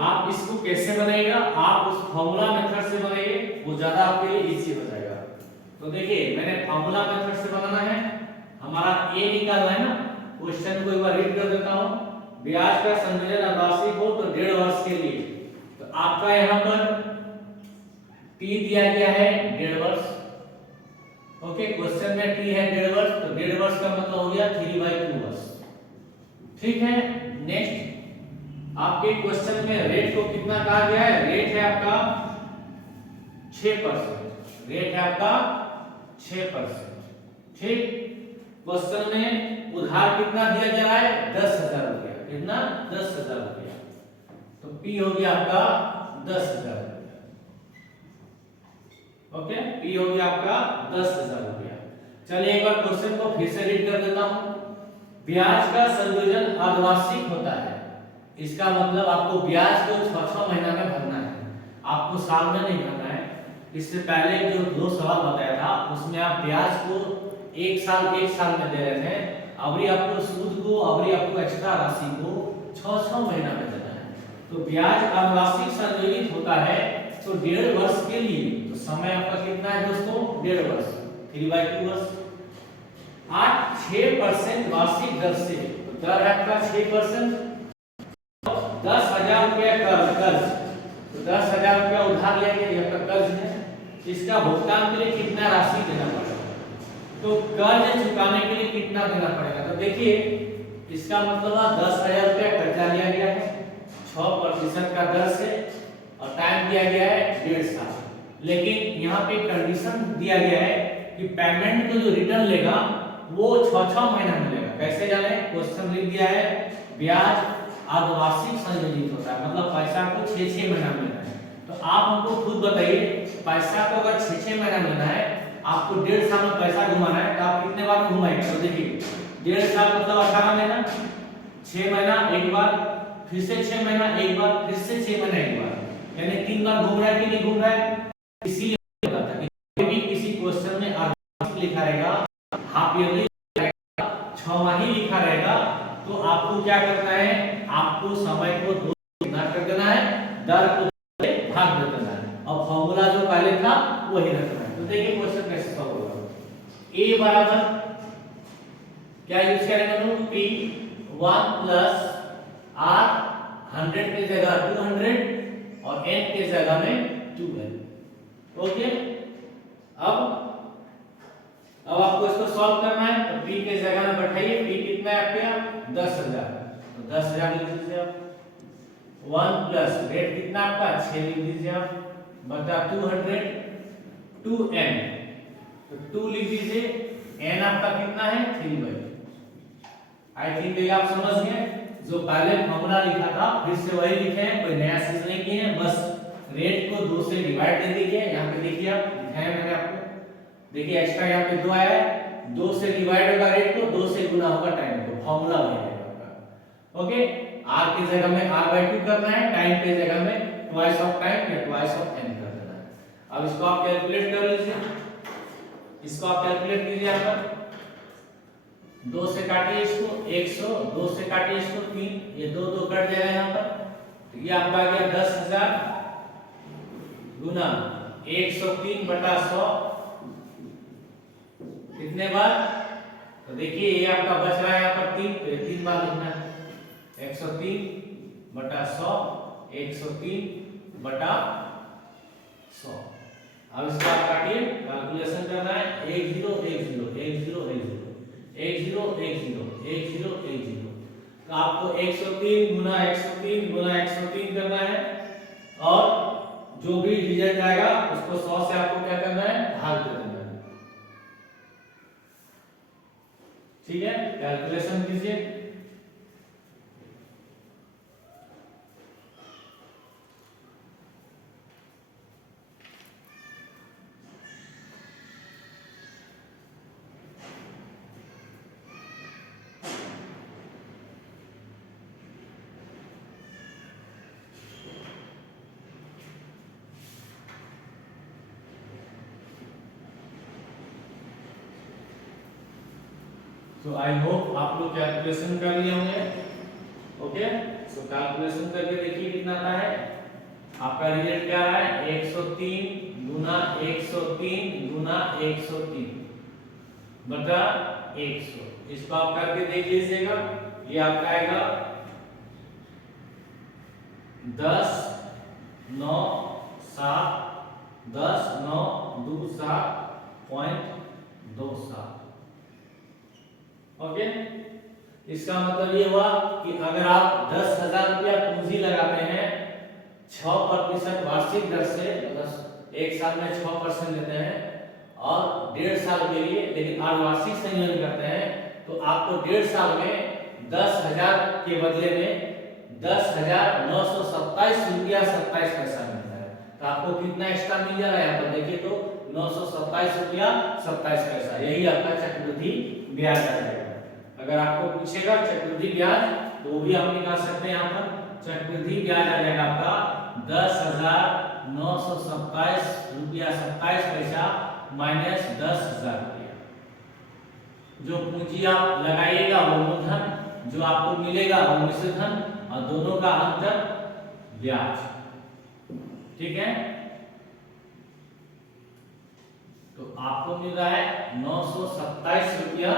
आप इसको कैसे बनाएगा, आप उस फॉर्मूला मेथड से बनाइए, वो ज्यादा आपके लिए इजी हो जाएगा। तो देखिए मैंने फॉर्मूला मेथड से बनाना है, हमारा ए निकालना है ना। क्वेश्चन को एक बार रीड कर देता हूँ। ब्याज का संयोजन अर्धवार्षिक हो तो 1.5 वर्ष के लिए, तो आपका यहाँ पर टी दिया गया है 1.5 वर्ष। ओके, क्वेश्चन में टी है 1.5 वर्ष, तो 1.5 वर्ष का मतलब हो गया 3/2 वर्ष। ठीक है, नेक्स्ट आपके क्वेश्चन में रेट को कितना कहा गया है? रेट है आपका 6%। रेट है आपका 6%। ठीक, क्वेश्चन में उधार कितना दिया जा रहा है? 10,000 रुपया। कितना? 10,000 रुपया। तो पी हो गया आपका 10,000 रुपया। ओके, पी हो गया आपका 10,000 रुपया। चलिए एक बार क्वेश्चन को फिर से रीड कर देता हूं। ब्याज का संयोजन अर्धवार्षिक होता है, इसका मतलब आपको ब्याज को 6-6 महीना में भरना है, आपको साल में नहीं भरना है। इससे पहले जो 2 सवाल बताया था उसमें आप ब्याज को एक साल में दे रहे थे, अभी आपको सूद को, अभी आपको एक्स्ट्रा राशि को 6-6 महीना में देना है। तो ब्याज अर्धवार्षिक संयोजित होता है तो 1.5 वर्ष के लिए, तो समय आपका कितना है दोस्तों? 1.5 वर्ष, 3/2 वर्ष। 6% वार्षिक दर से, तो दर है आपका 6%। 10,000 रुपया कर्ज, तो 10,000 रुपया उधार लेंगे, ये आपका कर्ज है। इसका भुगतान के लिए कितना राशि देना पड़ेगा? तो कर्ज चुकाने के लिए कितना देना पड़ेगा? तो देखिए इसका मतलब 10,000 रुपया कर्जा लिया गया है 6% का दर से और टाइम दिया गया है 1.5 साल। लेकिन यहाँ पे कंडीशन दिया गया है कि पेमेंट को जो रिटर्न लेगा वो 6-6 महीना में लेगा। कैसे जाने? क्वेश्चन लिख दिया है ब्याज अर्धवार्षिक संयोजित होता है, मतलब पैसा को 6-6 महीना में लेना है। तो आप हमको खुद बताइए, पैसा को अगर 6-6 महीना में लेना है, आपको 1.5 साल में पैसा घुमाना है, तो आप कितने बार घुमाएंगे? तो देखिए 1.5 साल मतलब 18 महीना, 6 महीना एक बार, फिर से 6 महीना एक बार, फिर से 6 महीना एक बार, यानी 3 बार घूम रहा है कि नहीं घूम रहा है। इसीलिए बताता है कि भी किसी क्वेश्चन में अर्धवार्षिक लिखा रहेगा, हाफ ईयरली रहेगा, 6 माही लिखा रहेगा, तो आपको क्या करना है? आपको समय को 2 गुना कर देना है, दर को भाग दे देना है और फॉर्मूला जो पहले था वही रखना है। तो देखिए क्वेश्चन कैसे सॉल्व होगा। a बराबर क्या यूज करेंगे हम लोग? p 1 प्लस r 100 की जगह 200 और n की जगह में 2 है। ओके, अब आपको इसको सॉल्व करना है, तो p के जगह में बैठाइए। p कितना है आपके? 10,000, तो 10,000 लिख दीजिए आप। 1 प्लस रेट कितना आपका? 6 लिख दीजिए आप, बटा 200 2n, तो 2 लिख दीजिए। n आपका कितना है? 3/2। आई थिंक ये आप समझ गए। जो पहले फॉर्मूला लिखा था फिर से वही लिखे हैं, कोई नया चीज नहीं किए हैं, बस रेट को 2 से डिवाइड कर दीजिए। यहाँ पे देखिए आप दिखाया मैंने आपको, देखिए एक्स्ट्रा यहाँ पे 2 आया है, 2 से डिवाइड होगा रेट को, 2 से गुना होगा टाइम को, फॉर्मूला वही है आपका। ओके, r की जगह में r/2 करना है, टाइम की जगह में ट्वाइस ऑफ टाइम या ट्वाइस ऑफ n कर देना है। अब इसको आप कैलकुलेट कर लीजिए, इसको आप कैलकुलेट कीजिए यहाँ पर, 2 से काटिए इसको 100, 2 से काटिए इसको 3, ये 2 2 कट जाएगा यहाँ पर, तो ये आपका आ गया 10,000 गुना 103/100 कितने बार, तो देखिए ये आपका बच रहा है यहाँ पर 3, तो ये 3 बार लिखना है, 103/100, 103/100। अब इसको आप काटिए, कैलकुलेशन करना है, 10 10 10 10 10 10 10, तो आपको 103 गुना 103 गुना 103 करना है, और जो भी डिजिट आएगा उसको 100 से आपको क्या करना है, भाग दे देना है। ठीक है, कैलकुलेशन कीजिए। तो आई होप आप लोग कैलकुलेशन कर लिए होंगे। ओके, सो कैलकुलेशन करके देखिए कितना आता है, आपका रिजल्ट क्या आ रहा है, 103 गुना 103 गुना 103 बटा 100। इसको आप करके देख लीजिएगा, ये आपका आएगा 10 9 7 10 9 2 7.27। ओके, इसका मतलब ये हुआ कि अगर आप 10,000 रुपया पूंजी लगाते हैं 6% वार्षिक दर से, मतलब एक साल में 6% देते हैं और 1.5 साल के लिए, लेकिन अर्धवार्षिक संयोजन करते हैं, तो आपको 1.5 साल में 10,000 के बदले में 10,927 रुपया 27 पैसा मिलता है। तो आपको कितना एक्स्ट्रा मिल जा रहा है, यहाँ पर देखिए तो 927 रुपया 27 पैसा, यही आपका चक्रवृद्धि ब्याज आ जाएगा। अगर आपको पूछेगा चक्रवृद्धि ब्याज, तो वो भी आप निकाल सकते हैं, यहाँ पर चक्रवृद्धि ब्याज आ जाएगा आपका 10,927 रुपया 27 पैसा माइनस 10,000 रुपया। जो पूंजी आप लगाइएगा वो मूलधन, जो आपको मिलेगा वो मिश्र धन, और दोनों का अंतर ब्याज। ठीक है, तो आपको मिल रहा है 927 रुपया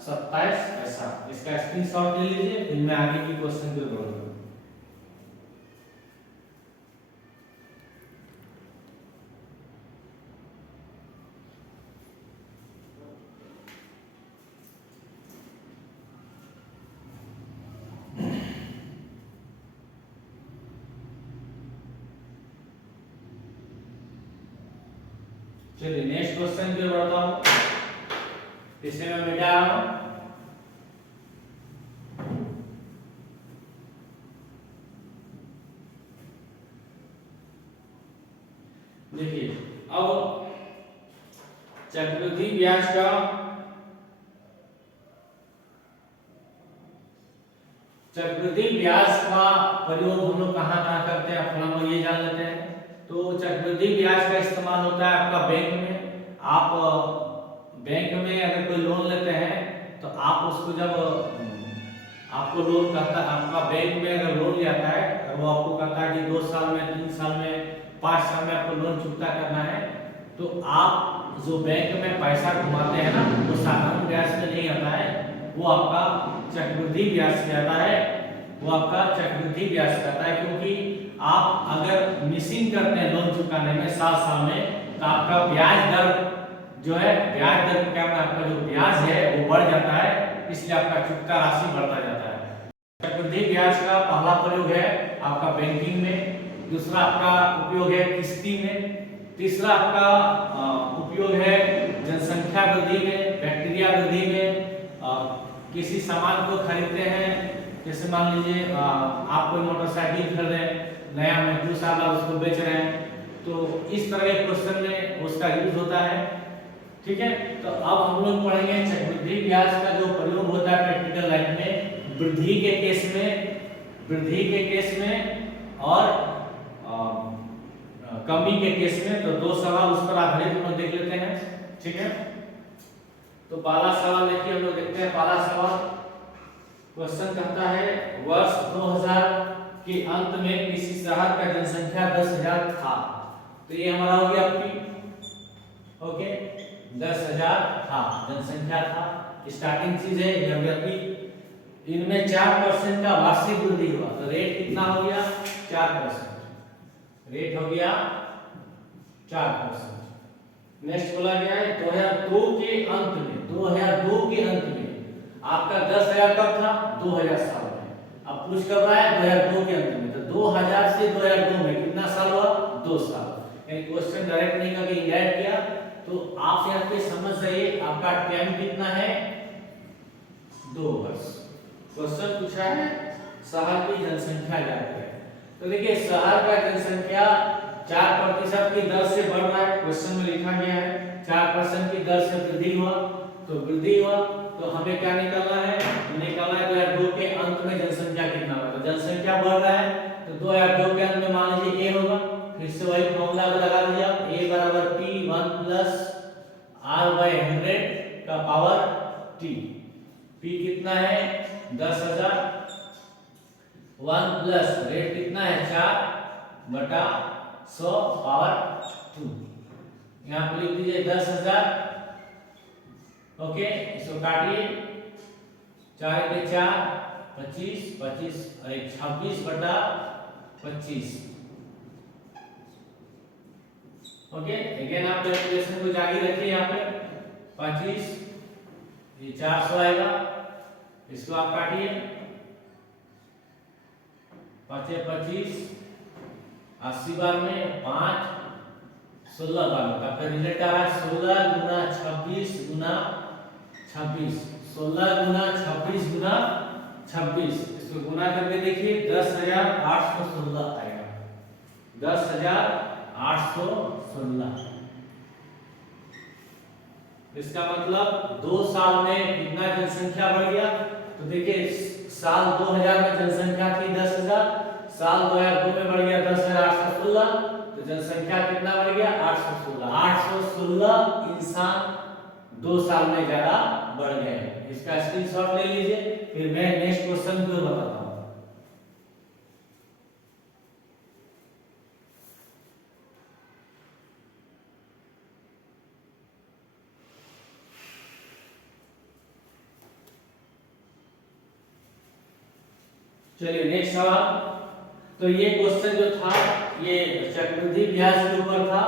27 पैसा। इसका स्क्रीनशॉट ले लीजिए, फिर मैं आगे की क्वेश्चन पे बढ़ूंगा। चलिए नेक्स्ट क्वेश्चन पे बढ़ता हूं, इसे मैं मिटा रहा हूं। देखिए अब चक्रवृद्धि ब्याज का प्रयोग हम लोग कहाँ करते हैं, अपना लोग ये जान लेते हैं। तो चक्रवृद्धि ब्याज का इस्तेमाल होता है आपका बैंक में। आप बैंक में अगर कोई लोन लेते हैं तो आप उसको जब आपको लोन कहता है, आपका बैंक में अगर लोन लिया है, वो आपको कहता है कि 2 साल में 3 साल में 5 साल में आपको लोन चुकता करना है, तो आप जो बैंक में पैसा घुमाते हैं ना, वो साधारण ब्याज में नहीं आता है, वो आपका चक्रवृद्धि ब्याज से आता है, वो आपका चक्रवृद्धि ब्याज कहता है। क्योंकि आप अगर मिसिंग करते हैं लोन चुकाने में 7 साल में, तो आपका ब्याज दर जो है, ब्याज दर क्या आपका जो ब्याज है वो बढ़ जाता है, इसलिए आपका चुकता राशि बढ़ता जाता है। चक्रवृद्धि ब्याज का पहला प्रयोग है आपका बैंकिंग में, दूसरा आपका उपयोग है किस्ती में, तीसरा आपका उपयोग है जनसंख्या वृद्धि में, बैक्टीरिया वृद्धि में। किसी सामान को खरीदते हैं, जैसे मान लीजिए आप कोई मोटरसाइकिल खरीद रहे हैं, नया में 2 साल बाद उसको बेच रहे हैं, तो इस तरह के क्वेश्चन में उसका यूज होता है। ठीक है, तो अब हम लोग पढ़ेंगे चक्रवृद्धि ब्याज का जो प्रयोग होता है प्रैक्टिकल लाइफ में, वृद्धि के केस में और कमी के केस में। तो दो सवाल उस पर आधारित हम लोग देख लेते हैं। ठीक है, तो पहला सवाल देखिए, हम लोग देखते हैं पहला सवाल। क्वेश्चन कहता है वर्ष 2000 के अंत में किसी शहर का जनसंख्या 10,000 था। तो ये हमारा हो गया पी। ओके, 10,000 था, जनसंख्या था, स्टार्टिंग चीज है, ये हो गया पी। इनमें 4% का वार्षिक वृद्धि हुआ, तो रेट कितना हो गया? 4%। रेट हो गया 4%। नेक्स्ट बोला गया है 2002 के अंत में, 2002 के अंत में आपका 10,000 कब था? 2007 में। अब पूछ कर रहा है 2002 के अंत में, तो 2000 से 2002 में कितना साल हुआ? 2 साल। यानी क्वेश्चन डायरेक्ट नहीं करके इनडायरेक्ट किया, तो आप यहाँ पे समझ जाइए आपका टाइम कितना है? 2 वर्ष। क्वेश्चन पूछा है शहर की जनसंख्या ज्ञात करें। तो देखिए शहर का जनसंख्या 4% की दर से बढ़ रहा है, क्वेश्चन में लिखा गया है 4% की दर से वृद्धि हुआ। तो वृद्धि हुआ तो हमें क्या निकालना है? निकालना है 2002 के अंत में जनसंख्या कितना होगा। तो जनसंख्या बढ़ रहा है तो 2002 के अंत में मान लीजिए ए होगा। फिर से वही फॉर्मूला लगा दीजिए आप, a बराबर p1 प्लस r/100 का पावर t। p कितना है? 10,000। 1 प्लस रेट कितना है? 4/100 पावर 2। यहाँ पे लिख दीजिए 10,000। ओके, इसको काटिए, 4 के 4 25, 25 और 26/25। ओके, अगेन आप कैलकुलेशन को जारी रखिए। यहाँ पे 25, ये 400 आएगा, इसको आप काटिए, 5 25, 80 बार में 5, 16 बार में आपका रिजल्ट आ रहा है 16 गुना 26 गुना 26, 16 गुना 26 गुना 26। इसको गुना करके देखिए 10,816 आएगा, 10,816। इसका मतलब 2 साल में कितना जनसंख्या बढ़ गया? तो देखिए साल 2000 में जनसंख्या थी 10,000, साल 2002 में बढ़ गया 10,816। तो जनसंख्या कितना बढ़ गया? 816। 816 इंसान 2 साल में ज्यादा बढ़ गए। इसका स्क्रीनशॉट ले लीजिए, फिर मैं नेक्स्ट क्वेश्चन को बताता हूं। चलिए नेक्स्ट सवाल। तो ये क्वेश्चन जो था ये चक्रवृद्धि ब्याज के ऊपर था।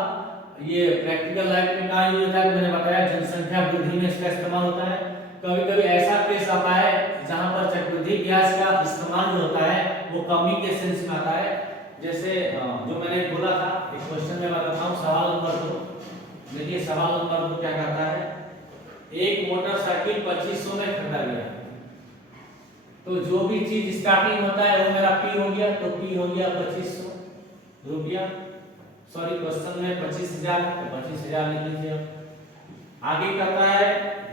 ये प्रैक्टिकल लाइफ में कहा यूज होता है, मैंने बताया जनसंख्या वृद्धि में इसका इस्तेमाल होता है। कभी कभी ऐसा केस आता है जहां पर चक्रवृद्धि ब्याज का इस्तेमाल जो होता है वो कमी के सेंस में आता है। जैसे जो मैंने बोला था इस क्वेश्चन में बताता हूं, सवाल नंबर 2। देखिए सवाल नंबर 2 क्या कहता है? एक मोटरसाइकिल 2500 में खरीदा गया। तो जो भी चीज स्टार्टिंग होता है वो मेरा पी हो गया, तो पी हो गया 2500 रुपया। सॉरी क्वेश्चन में 25,000, तो 25,000 लिख लीजिए। आगे कहता है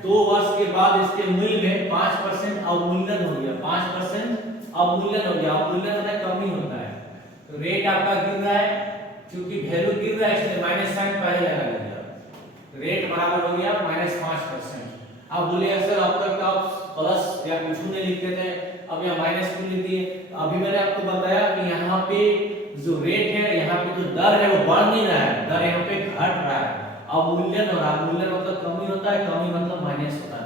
2 वर्ष के बाद इसके मूल्य में 5% अवमूल्यन हो गया, 5% अवमूल्यन हो गया। अवमूल्यन होता है कमी होता है, तो रेट आपका गिर रहा है, क्योंकि वैल्यू गिर रहा है इसलिए माइनस साइन पहले लगा दीजिए। रेट बराबर हो गया -5%। अब बोलिए सर अब तक आप प्लस या कुछ नहीं लिखते थे, अब यहाँ माइनस क्यों लिख दिए? अभी मैंने आपको बताया कि यहाँ पे जो रेट है, यहाँ पे जो दर है वो बढ़ नहीं रहा है, दर यहाँ पे घट रहा है। अवमूल्यन हो रहा है, अवमूल्यन मतलब कमी होता है, कमी मतलब माइनस होता है।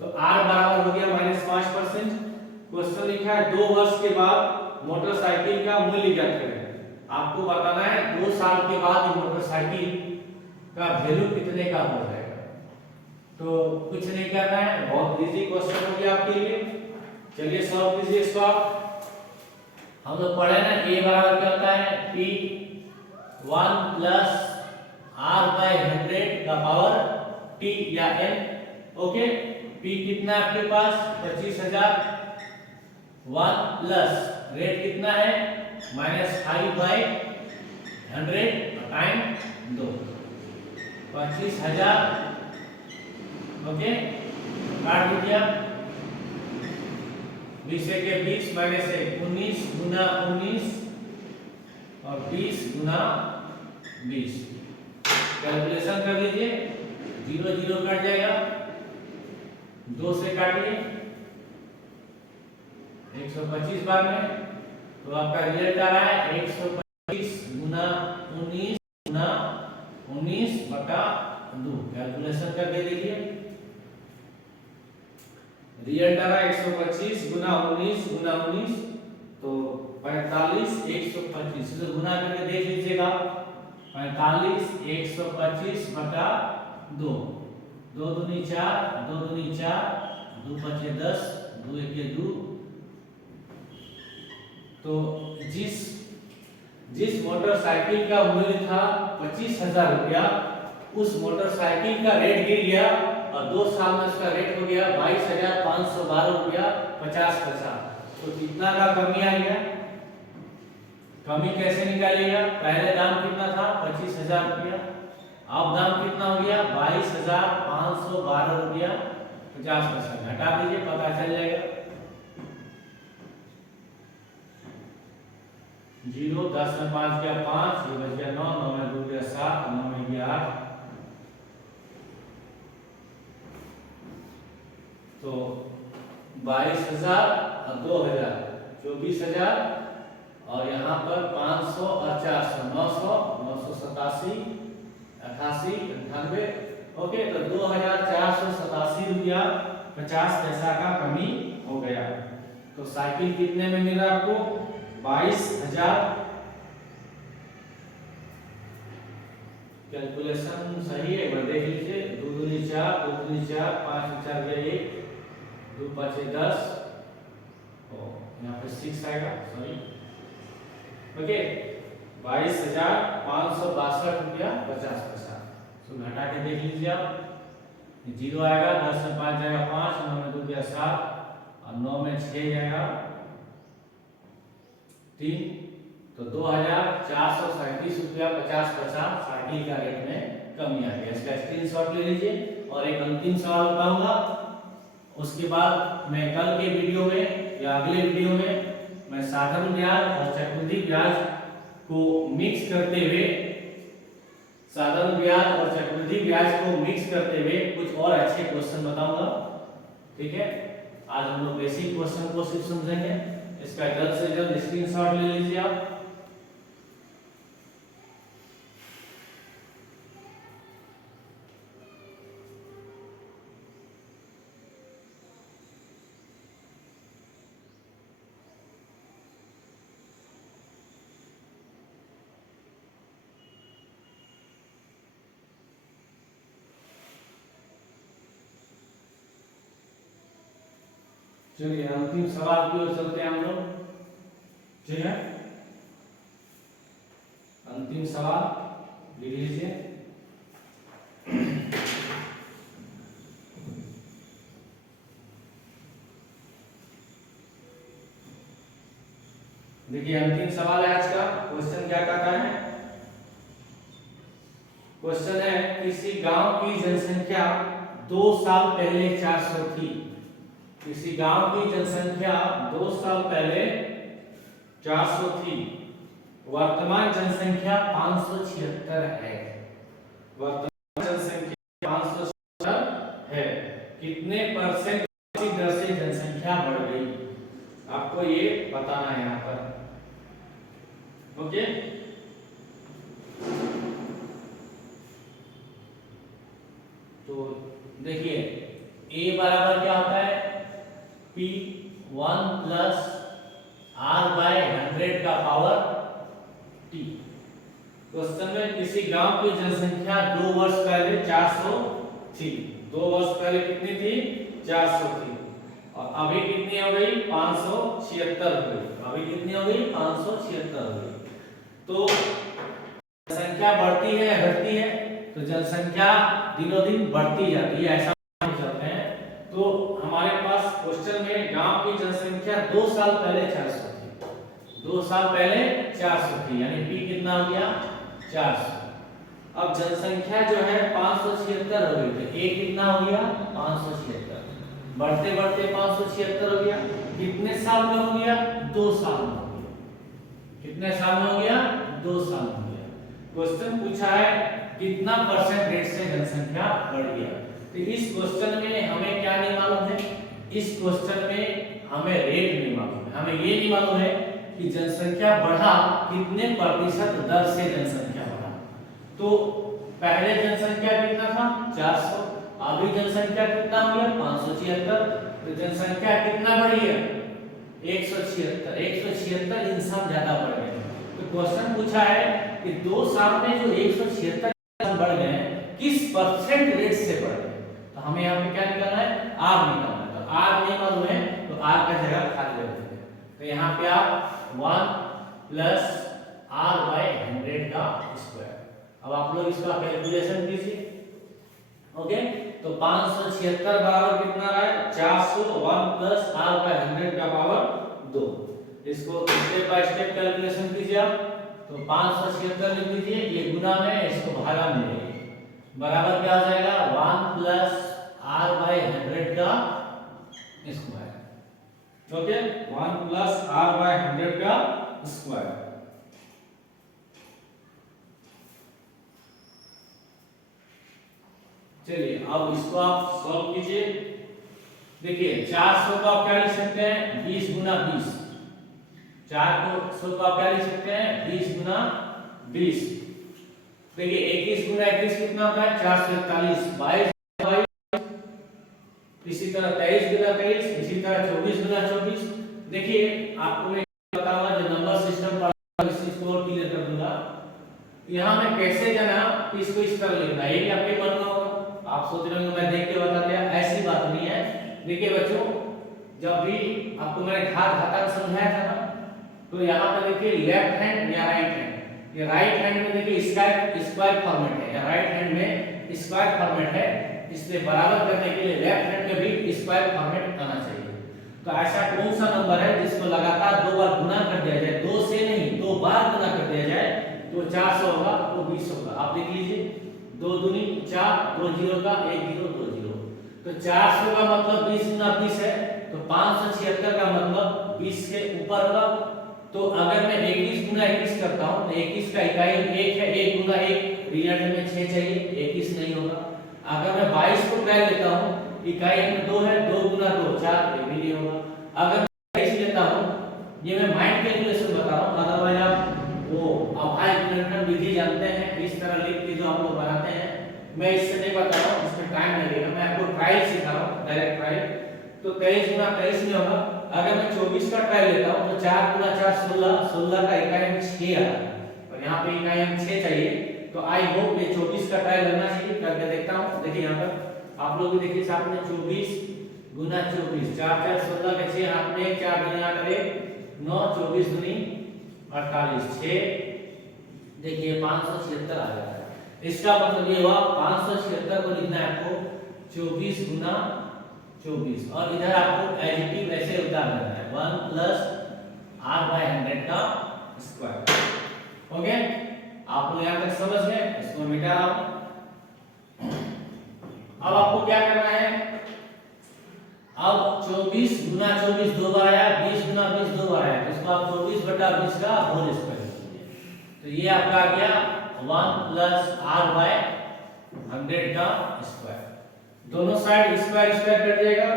तो R बराबर हो गया -5%। क्वेश्चन लिखा है 2 वर्ष के बाद मोटरसाइकिल का मूल्य ज्ञात करें। आपको बताना है 2 साल के बाद मोटरसाइकिल का वैल्यू कितने का हो जाएगा। तो कुछ नहीं करना है, बहुत इजी क्वेश्चन हो गया आपके लिए। चलिए सॉल्व कीजिए इसको आप। हम लोग पढ़े ना a बराबर क्या होता है? p1 प्लस r/100 का पावर t या n। ओके, p कितना है आपके पास? 25,000। 1 प्लस रेट कितना है? -5/100 टाइम 2, 25,000 ओके, काट दीजिए आप। 20 के 20 माइनस 19 गुना 19 और 20 गुना 20। कैलकुलेशन कर लीजिए, 0 0 कट जाएगा, 2 से काटिए 125 बार में, तो आपका रिजल्ट आ रहा है 125 गुना 19 गुना 19 बटा 2। कैलकुलेशन करके देखिए, रिजल्ट आ रहा है 125 गुना 19 गुना 19, तो 45 125 से गुना करके देख लीजिएगा। 45 125 बटा 2, 2 दूनी 4, 2 दूनी 4, 2 पचे 10, 2 एके 2। तो जिस मोटरसाइकिल का मूल्य था 25,000 रुपया, उस मोटरसाइकिल का रेट गिर गया और 2 साल में उसका रेट हो गया 22,512 रुपया 50 पैसा। तो कितना का कमी आ गया? कमी कैसे निकालिएगा? पहले दाम कितना था 25,000 रुपया, अब दाम कितना हो गया 22,512 रुपया 50 पैसा। घटा दीजिए, पता चल जाएगा। 0 10 में 5 गया 5, ये बच गया 9, 9 में 2 गया 7, 9 में गया 8। तो 22,000 और 2,000 24,000, और यहाँ पर 500 और 400 900 987 88 98। ओके, तो 2,487 रुपया 50 पैसा का कमी हो गया। तो साइकिल कितने में मिला आपको? 22,000। कैलकुलेशन सही है, एक बार देख लीजिए। 2 दूनी 4, 2 दूनी 4, 5 में 4 गया 1, 2 पचे 10, यहाँ पे 6 आएगा, सॉरी। ओके, 22,562 रुपया 50 पैसा। तो घटा के देख लीजिए आप, 0 आएगा, 10 में 5 जाएगा 5, 9 में 2 गया 7, और 9 में 6 जाएगा 3। तो 2,437 रुपया 50 पैसा साइकिल का रेट में कमी आ गया। इसका स्क्रीनशॉट ले लीजिए। और एक अंतिम सवाल बताऊंगा, उसके बाद मैं कल के वीडियो में या अगले वीडियो में मैं साधारण ब्याज और चक्रवृद्धि ब्याज को मिक्स करते हुए, साधारण ब्याज और चक्रवृद्धि ब्याज को मिक्स करते हुए कुछ और अच्छे क्वेश्चन बताऊंगा। ठीक है, आज हम लोग बेसिक क्वेश्चन को सिर्फ समझेंगे। इसका जल्द से जल्द स्क्रीनशॉट ले लीजिए आप। चलिए अंतिम सवाल की ओर चलते हैं हम लोग। ठीक है, अंतिम सवाल लिख लीजिए। देखिए अंतिम सवाल है आज का। क्वेश्चन क्या कहता है? क्वेश्चन है, किसी गांव की जनसंख्या 2 साल पहले 400 थी। किसी गांव की जनसंख्या 2 साल पहले 400 थी, वर्तमान जनसंख्या 576 है। वर्तमान जनसंख्या 576 है। कितने परसेंट दर से जनसंख्या बढ़ गई, आपको ये बताना है यहाँ पर। ओके, तो देखिए A बराबर क्या होता है? P1 प्लस R/100 का पावर T। क्वेश्चन में किसी गांव की जनसंख्या 2 वर्ष पहले 400 थी। 2 वर्ष पहले कितनी थी? 400 थी, और अभी कितनी हो गई? 576 हो गई। अभी कितनी हो गई? 576 हो गई। तो जनसंख्या बढ़ती है घटती है? तो जनसंख्या दिनों दिन बढ़ती जाती है, ऐसा चलते हैं। तो हमारे पास क्वेश्चन में गांव की जनसंख्या 2 साल पहले 400 थी। 2 साल पहले 400 थी, यानी P कितना हो गया? 400। अब जनसंख्या जो है 576 हो गई, तो ए कितना हो गया 576, बढ़ते बढ़ते 576 हो गया, कितने साल में हो गया 2 साल में हो गया, कितने साल में हो गया 2 साल में हो गया। क्वेश्चन पूछा है कितना परसेंट रेट से जनसंख्या बढ़ गया, तो इस क्वेश्चन में हमें क्या नहीं मालूम है, इस क्वेश्चन में हमें रेट नहीं मालूम है, हमें ये नहीं मालूम है कि जनसंख्या बढ़ा कितने प्रतिशत दर से जनसंख्या बढ़ा। तो पहले जनसंख्या कितना था 400, अभी जनसंख्या कितना हो गया 576, तो जनसंख्या कितना बढ़ी है 176, 176 इंसान ज्यादा बढ़ गए। तो क्वेश्चन पूछा है कि 2 साल में जो 176 इंसान बढ़ गए किस परसेंट रेट से बढ़ गए, तो हमें यहाँ पे क्या निकालना है आर निकालना है। तो आर नहीं मालूम है तो आर का जगह खाली रख देंगे, तो यहाँ पे आप 1 प्लस आर बाय 100 का स्क्वायर। अब आप लोग इसका कैलकुलेशन कीजिए। ओके, तो 576 बराबर कितना रहा है 400, 1 प्लस आर बाय 100 का पावर 2। इसको स्टेप बाय स्टेप कैलकुलेशन कीजिए आप। तो 576 लिख लीजिए, ये गुना में इसको भागा में लेंगे, बराबर क्या हो जाएगा 1 प्लस आर बाय 100 का square. Okay, 1 plus R by 100 का स्क्वायर। चलिए अब इसको आप सॉल्व कीजिए। देखिए 400 को आप क्या लिख सकते हैं 20 गुना 20, 400 को आप क्या लिख सकते हैं 20 गुना 20। देखिए 21 गुना 21 कितना होता है 441, 22 22, इसी तरह 23 गुना 23, इसी तरह 24 गुना 24। देखिए आपको मैं बताऊंगा जो नंबर सिस्टम पर इसको और क्लियर कर दूंगा। यहाँ मैं कैसे जाना इसको इस तरह लिखना है, ये आपके मन में होगा। आप सोच रहे होंगे मैं देख के बता दिया, ऐसी बात नहीं है। देखिए बच्चों, जब भी आपको मैंने घातांक समझाया था ना, तो यहाँ पर देखिए लेफ्ट हैंड या राइट हैंड, ये राइट हैंड में देखिए स्क्वायर फॉर्मेट है या राइट हैंड में स्क्वायर फॉर्मेट है, इसलिए बराबर करने के लिए लेफ्ट हैंड में भी स्क्वायर फॉर्मेट आना चाहिए। तो ऐसा कौन सा नंबर है जिसको लगातार 2 बार गुना कर दिया जाए, 2 से नहीं 2 बार गुना कर दिया जाए, तो 400 होगा तो 20 होगा। आप देख लीजिए 2 दूनी 4, 2 जीरो का 1 जीरो 2 जीरो, तो 400 का मतलब 20 गुना 20 है, तो 576 का मतलब 20 के ऊपर होगा। तो अगर मैं 21 गुना 21 करता हूं तो 21 का इकाई 1 है, 1 गुना 1 रिजल्ट में 6 चाहिए, 21 नहीं होगा। अगर मैं 22 को ट्राई लेता हूं, इकाई में 2 है, 2 गुना 2 4, ये भी नहीं होगा। अगर मैं 23 लेता हूं, ये मैं माइंड कैलकुलेशन बता रहा हूं, अदरवाइज आप वो अभाज्य गुणनखंड विधि जानते हैं, इस तरह लिख के जो हम लोग बनाते हैं, मैं इससे नहीं बता रहा हूं, इसमें टाइम लगेगा, मैं आपको ट्रायल सिखा रहा हूं, डायरेक्ट ट्रायल। तो 23 गुना 23 नहीं होगा। अगर मैं 24 का ट्रायल लेता हूं तो 4 गुना 4 16, 16 का इकाई में 6 आ रहा है और यहां पे इकाई में 6 चाहिए। तो आई होप ये 24 का ट्रायल लगना चाहिए, करके देखता हूं। देखिए यहां पर आप लोग भी देखिए साथ में 24 गुना 24, 4 4 16 के 6 हाथ में 4 गुना यहाँ करे 9, 24 दूनी 48, 6, देखिए 576 आ जाता है। इसका मतलब ये हुआ 576 को लिखना है आपको 24 गुना 24, और इधर आपको एडिटिव ऐसे उतार देना है 1 प्लस आर बाय 100 का स्क्वायर। ओके, आप लोग यहां तक समझ गए, इसको मिटा रहा हूं। अब आपको क्या करना है, अब 24 गुना 24 दो बार आया, 20 गुना 20 दो बार आया, तो इसको आप 24 बटा 20 का होल स्क्वायर कीजिए। तो ये आपका आ गया 1 प्लस आर बाय 100 का स्क्वायर। दोनों साइड स्क्वायर स्क्वायर कट जाएगा,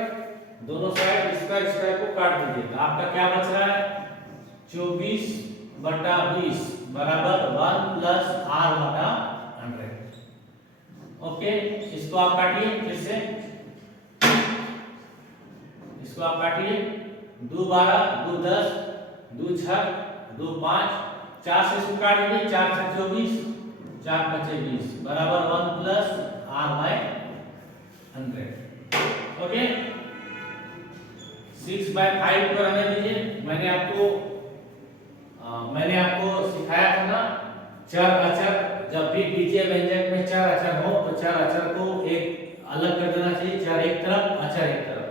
दोनों साइड स्क्वायर स्क्वायर को काट दीजिए, आपका क्या बच रहा है 24 बटा 20 बराबर 1 प्लस आर बटा 100। ओके, इसको आप काटिए फिर से, इसको आप काटिए, 2 12 2 10 2 6 2 5, 4 से इसको काट दीजिए, 4 से 24 4 5 20 बराबर 1 प्लस आर बाय 100। ओके, 6/5 को रहने दीजिए। मैंने आपको सिखाया था ना, चर अचर, जब भी बीजीय व्यंजक में चर अचर हो तो चर अचर को एक अलग कर देना चाहिए, चर एक तरफ अचर एक तरफ।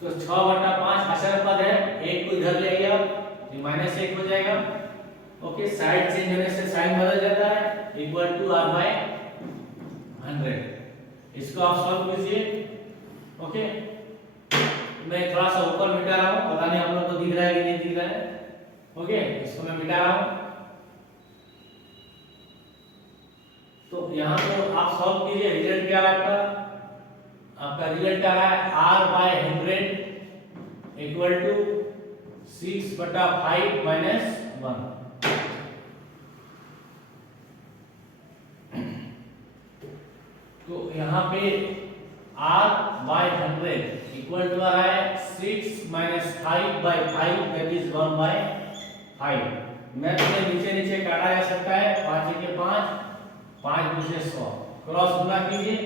तो 6/5 अचर पद है, 1 को इधर ले आइए, ये -1 हो जाएगा। ओके, साइड चेंज होने से साइन बदल जाता है, इक्वल टू आर बाय 100। इसको आप सॉल्व कीजिए। ओके, मैं थोड़ा सा ऊपर मिटा रहा हूँ, पता नहीं आप लोग को दिख रहा है कि नहीं दिख रहा है। ओके, इसको मैं मिटा रहा हूँ। तो यहाँ तो आप सॉल्व कीजिए, रिजल्ट क्या आ रहा है आपका रिजल्ट क्या आ रहा है, r/100 इक्वल टू 6/5 माइनस 1। तो यहाँ पे r/100 इक्वल टू आ रहा है 6 माइनस 5/5 दैट इज 1/5। मैथ में नीचे नीचे काटा जा सकता है, 5 के 5, 5 दूसरे 100, क्रॉस गुना कीजिए,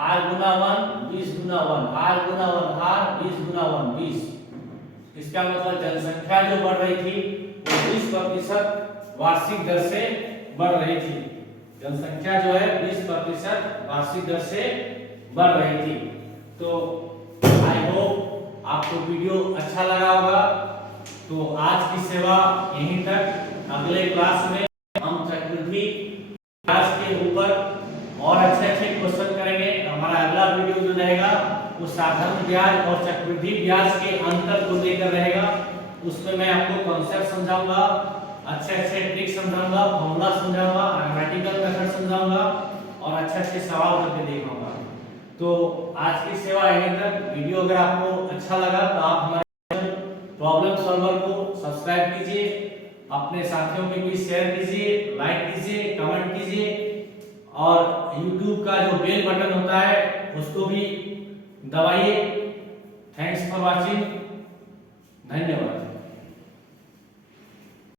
r गुना 1 20 गुना 1, r गुना 1 r 20 गुना 1 20। इसका मतलब जनसंख्या जो बढ़ रही थी वो 20% वार्षिक दर से बढ़ रही थी। जनसंख्या जो है 20% वार्षिक दर से बढ़ रही थी। तो आई होप आपको वीडियो अच्छा लगा होगा। तो आज की सेवा यहीं तक। अगले क्लास में हम चक्रवृद्धि ब्याज के ऊपर और अच्छे क्वेश्चन करेंगे। हमारा अगला वीडियो जो रहेगा वो साधारण ब्याज और चक्रवृद्धि ब्याज के अंतर को लेकर रहेगा। उसमें मैं आपको कॉन्सेप्ट समझाऊंगा, अच्छे ट्रिक समझाऊंगा, फॉर्मूला समझाऊंगा, मैथमेटिकल मेथड समझाऊंगा और अच्छे सवाल करके दिखाऊंगा। तो आज की सेवा यहीं तक। वीडियो अगर आपको अच्छा लगा तो आप हमारे प्रॉब्लम सॉल्वर को सब्सक्राइब कीजिए, अपने साथियों के बीच शेयर कीजिए, लाइक कीजिए, कमेंट कीजिए और YouTube का जो बेल बटन होता है उसको भी दबाइए। थैंक्स फॉर वाचिंग, धन्यवाद।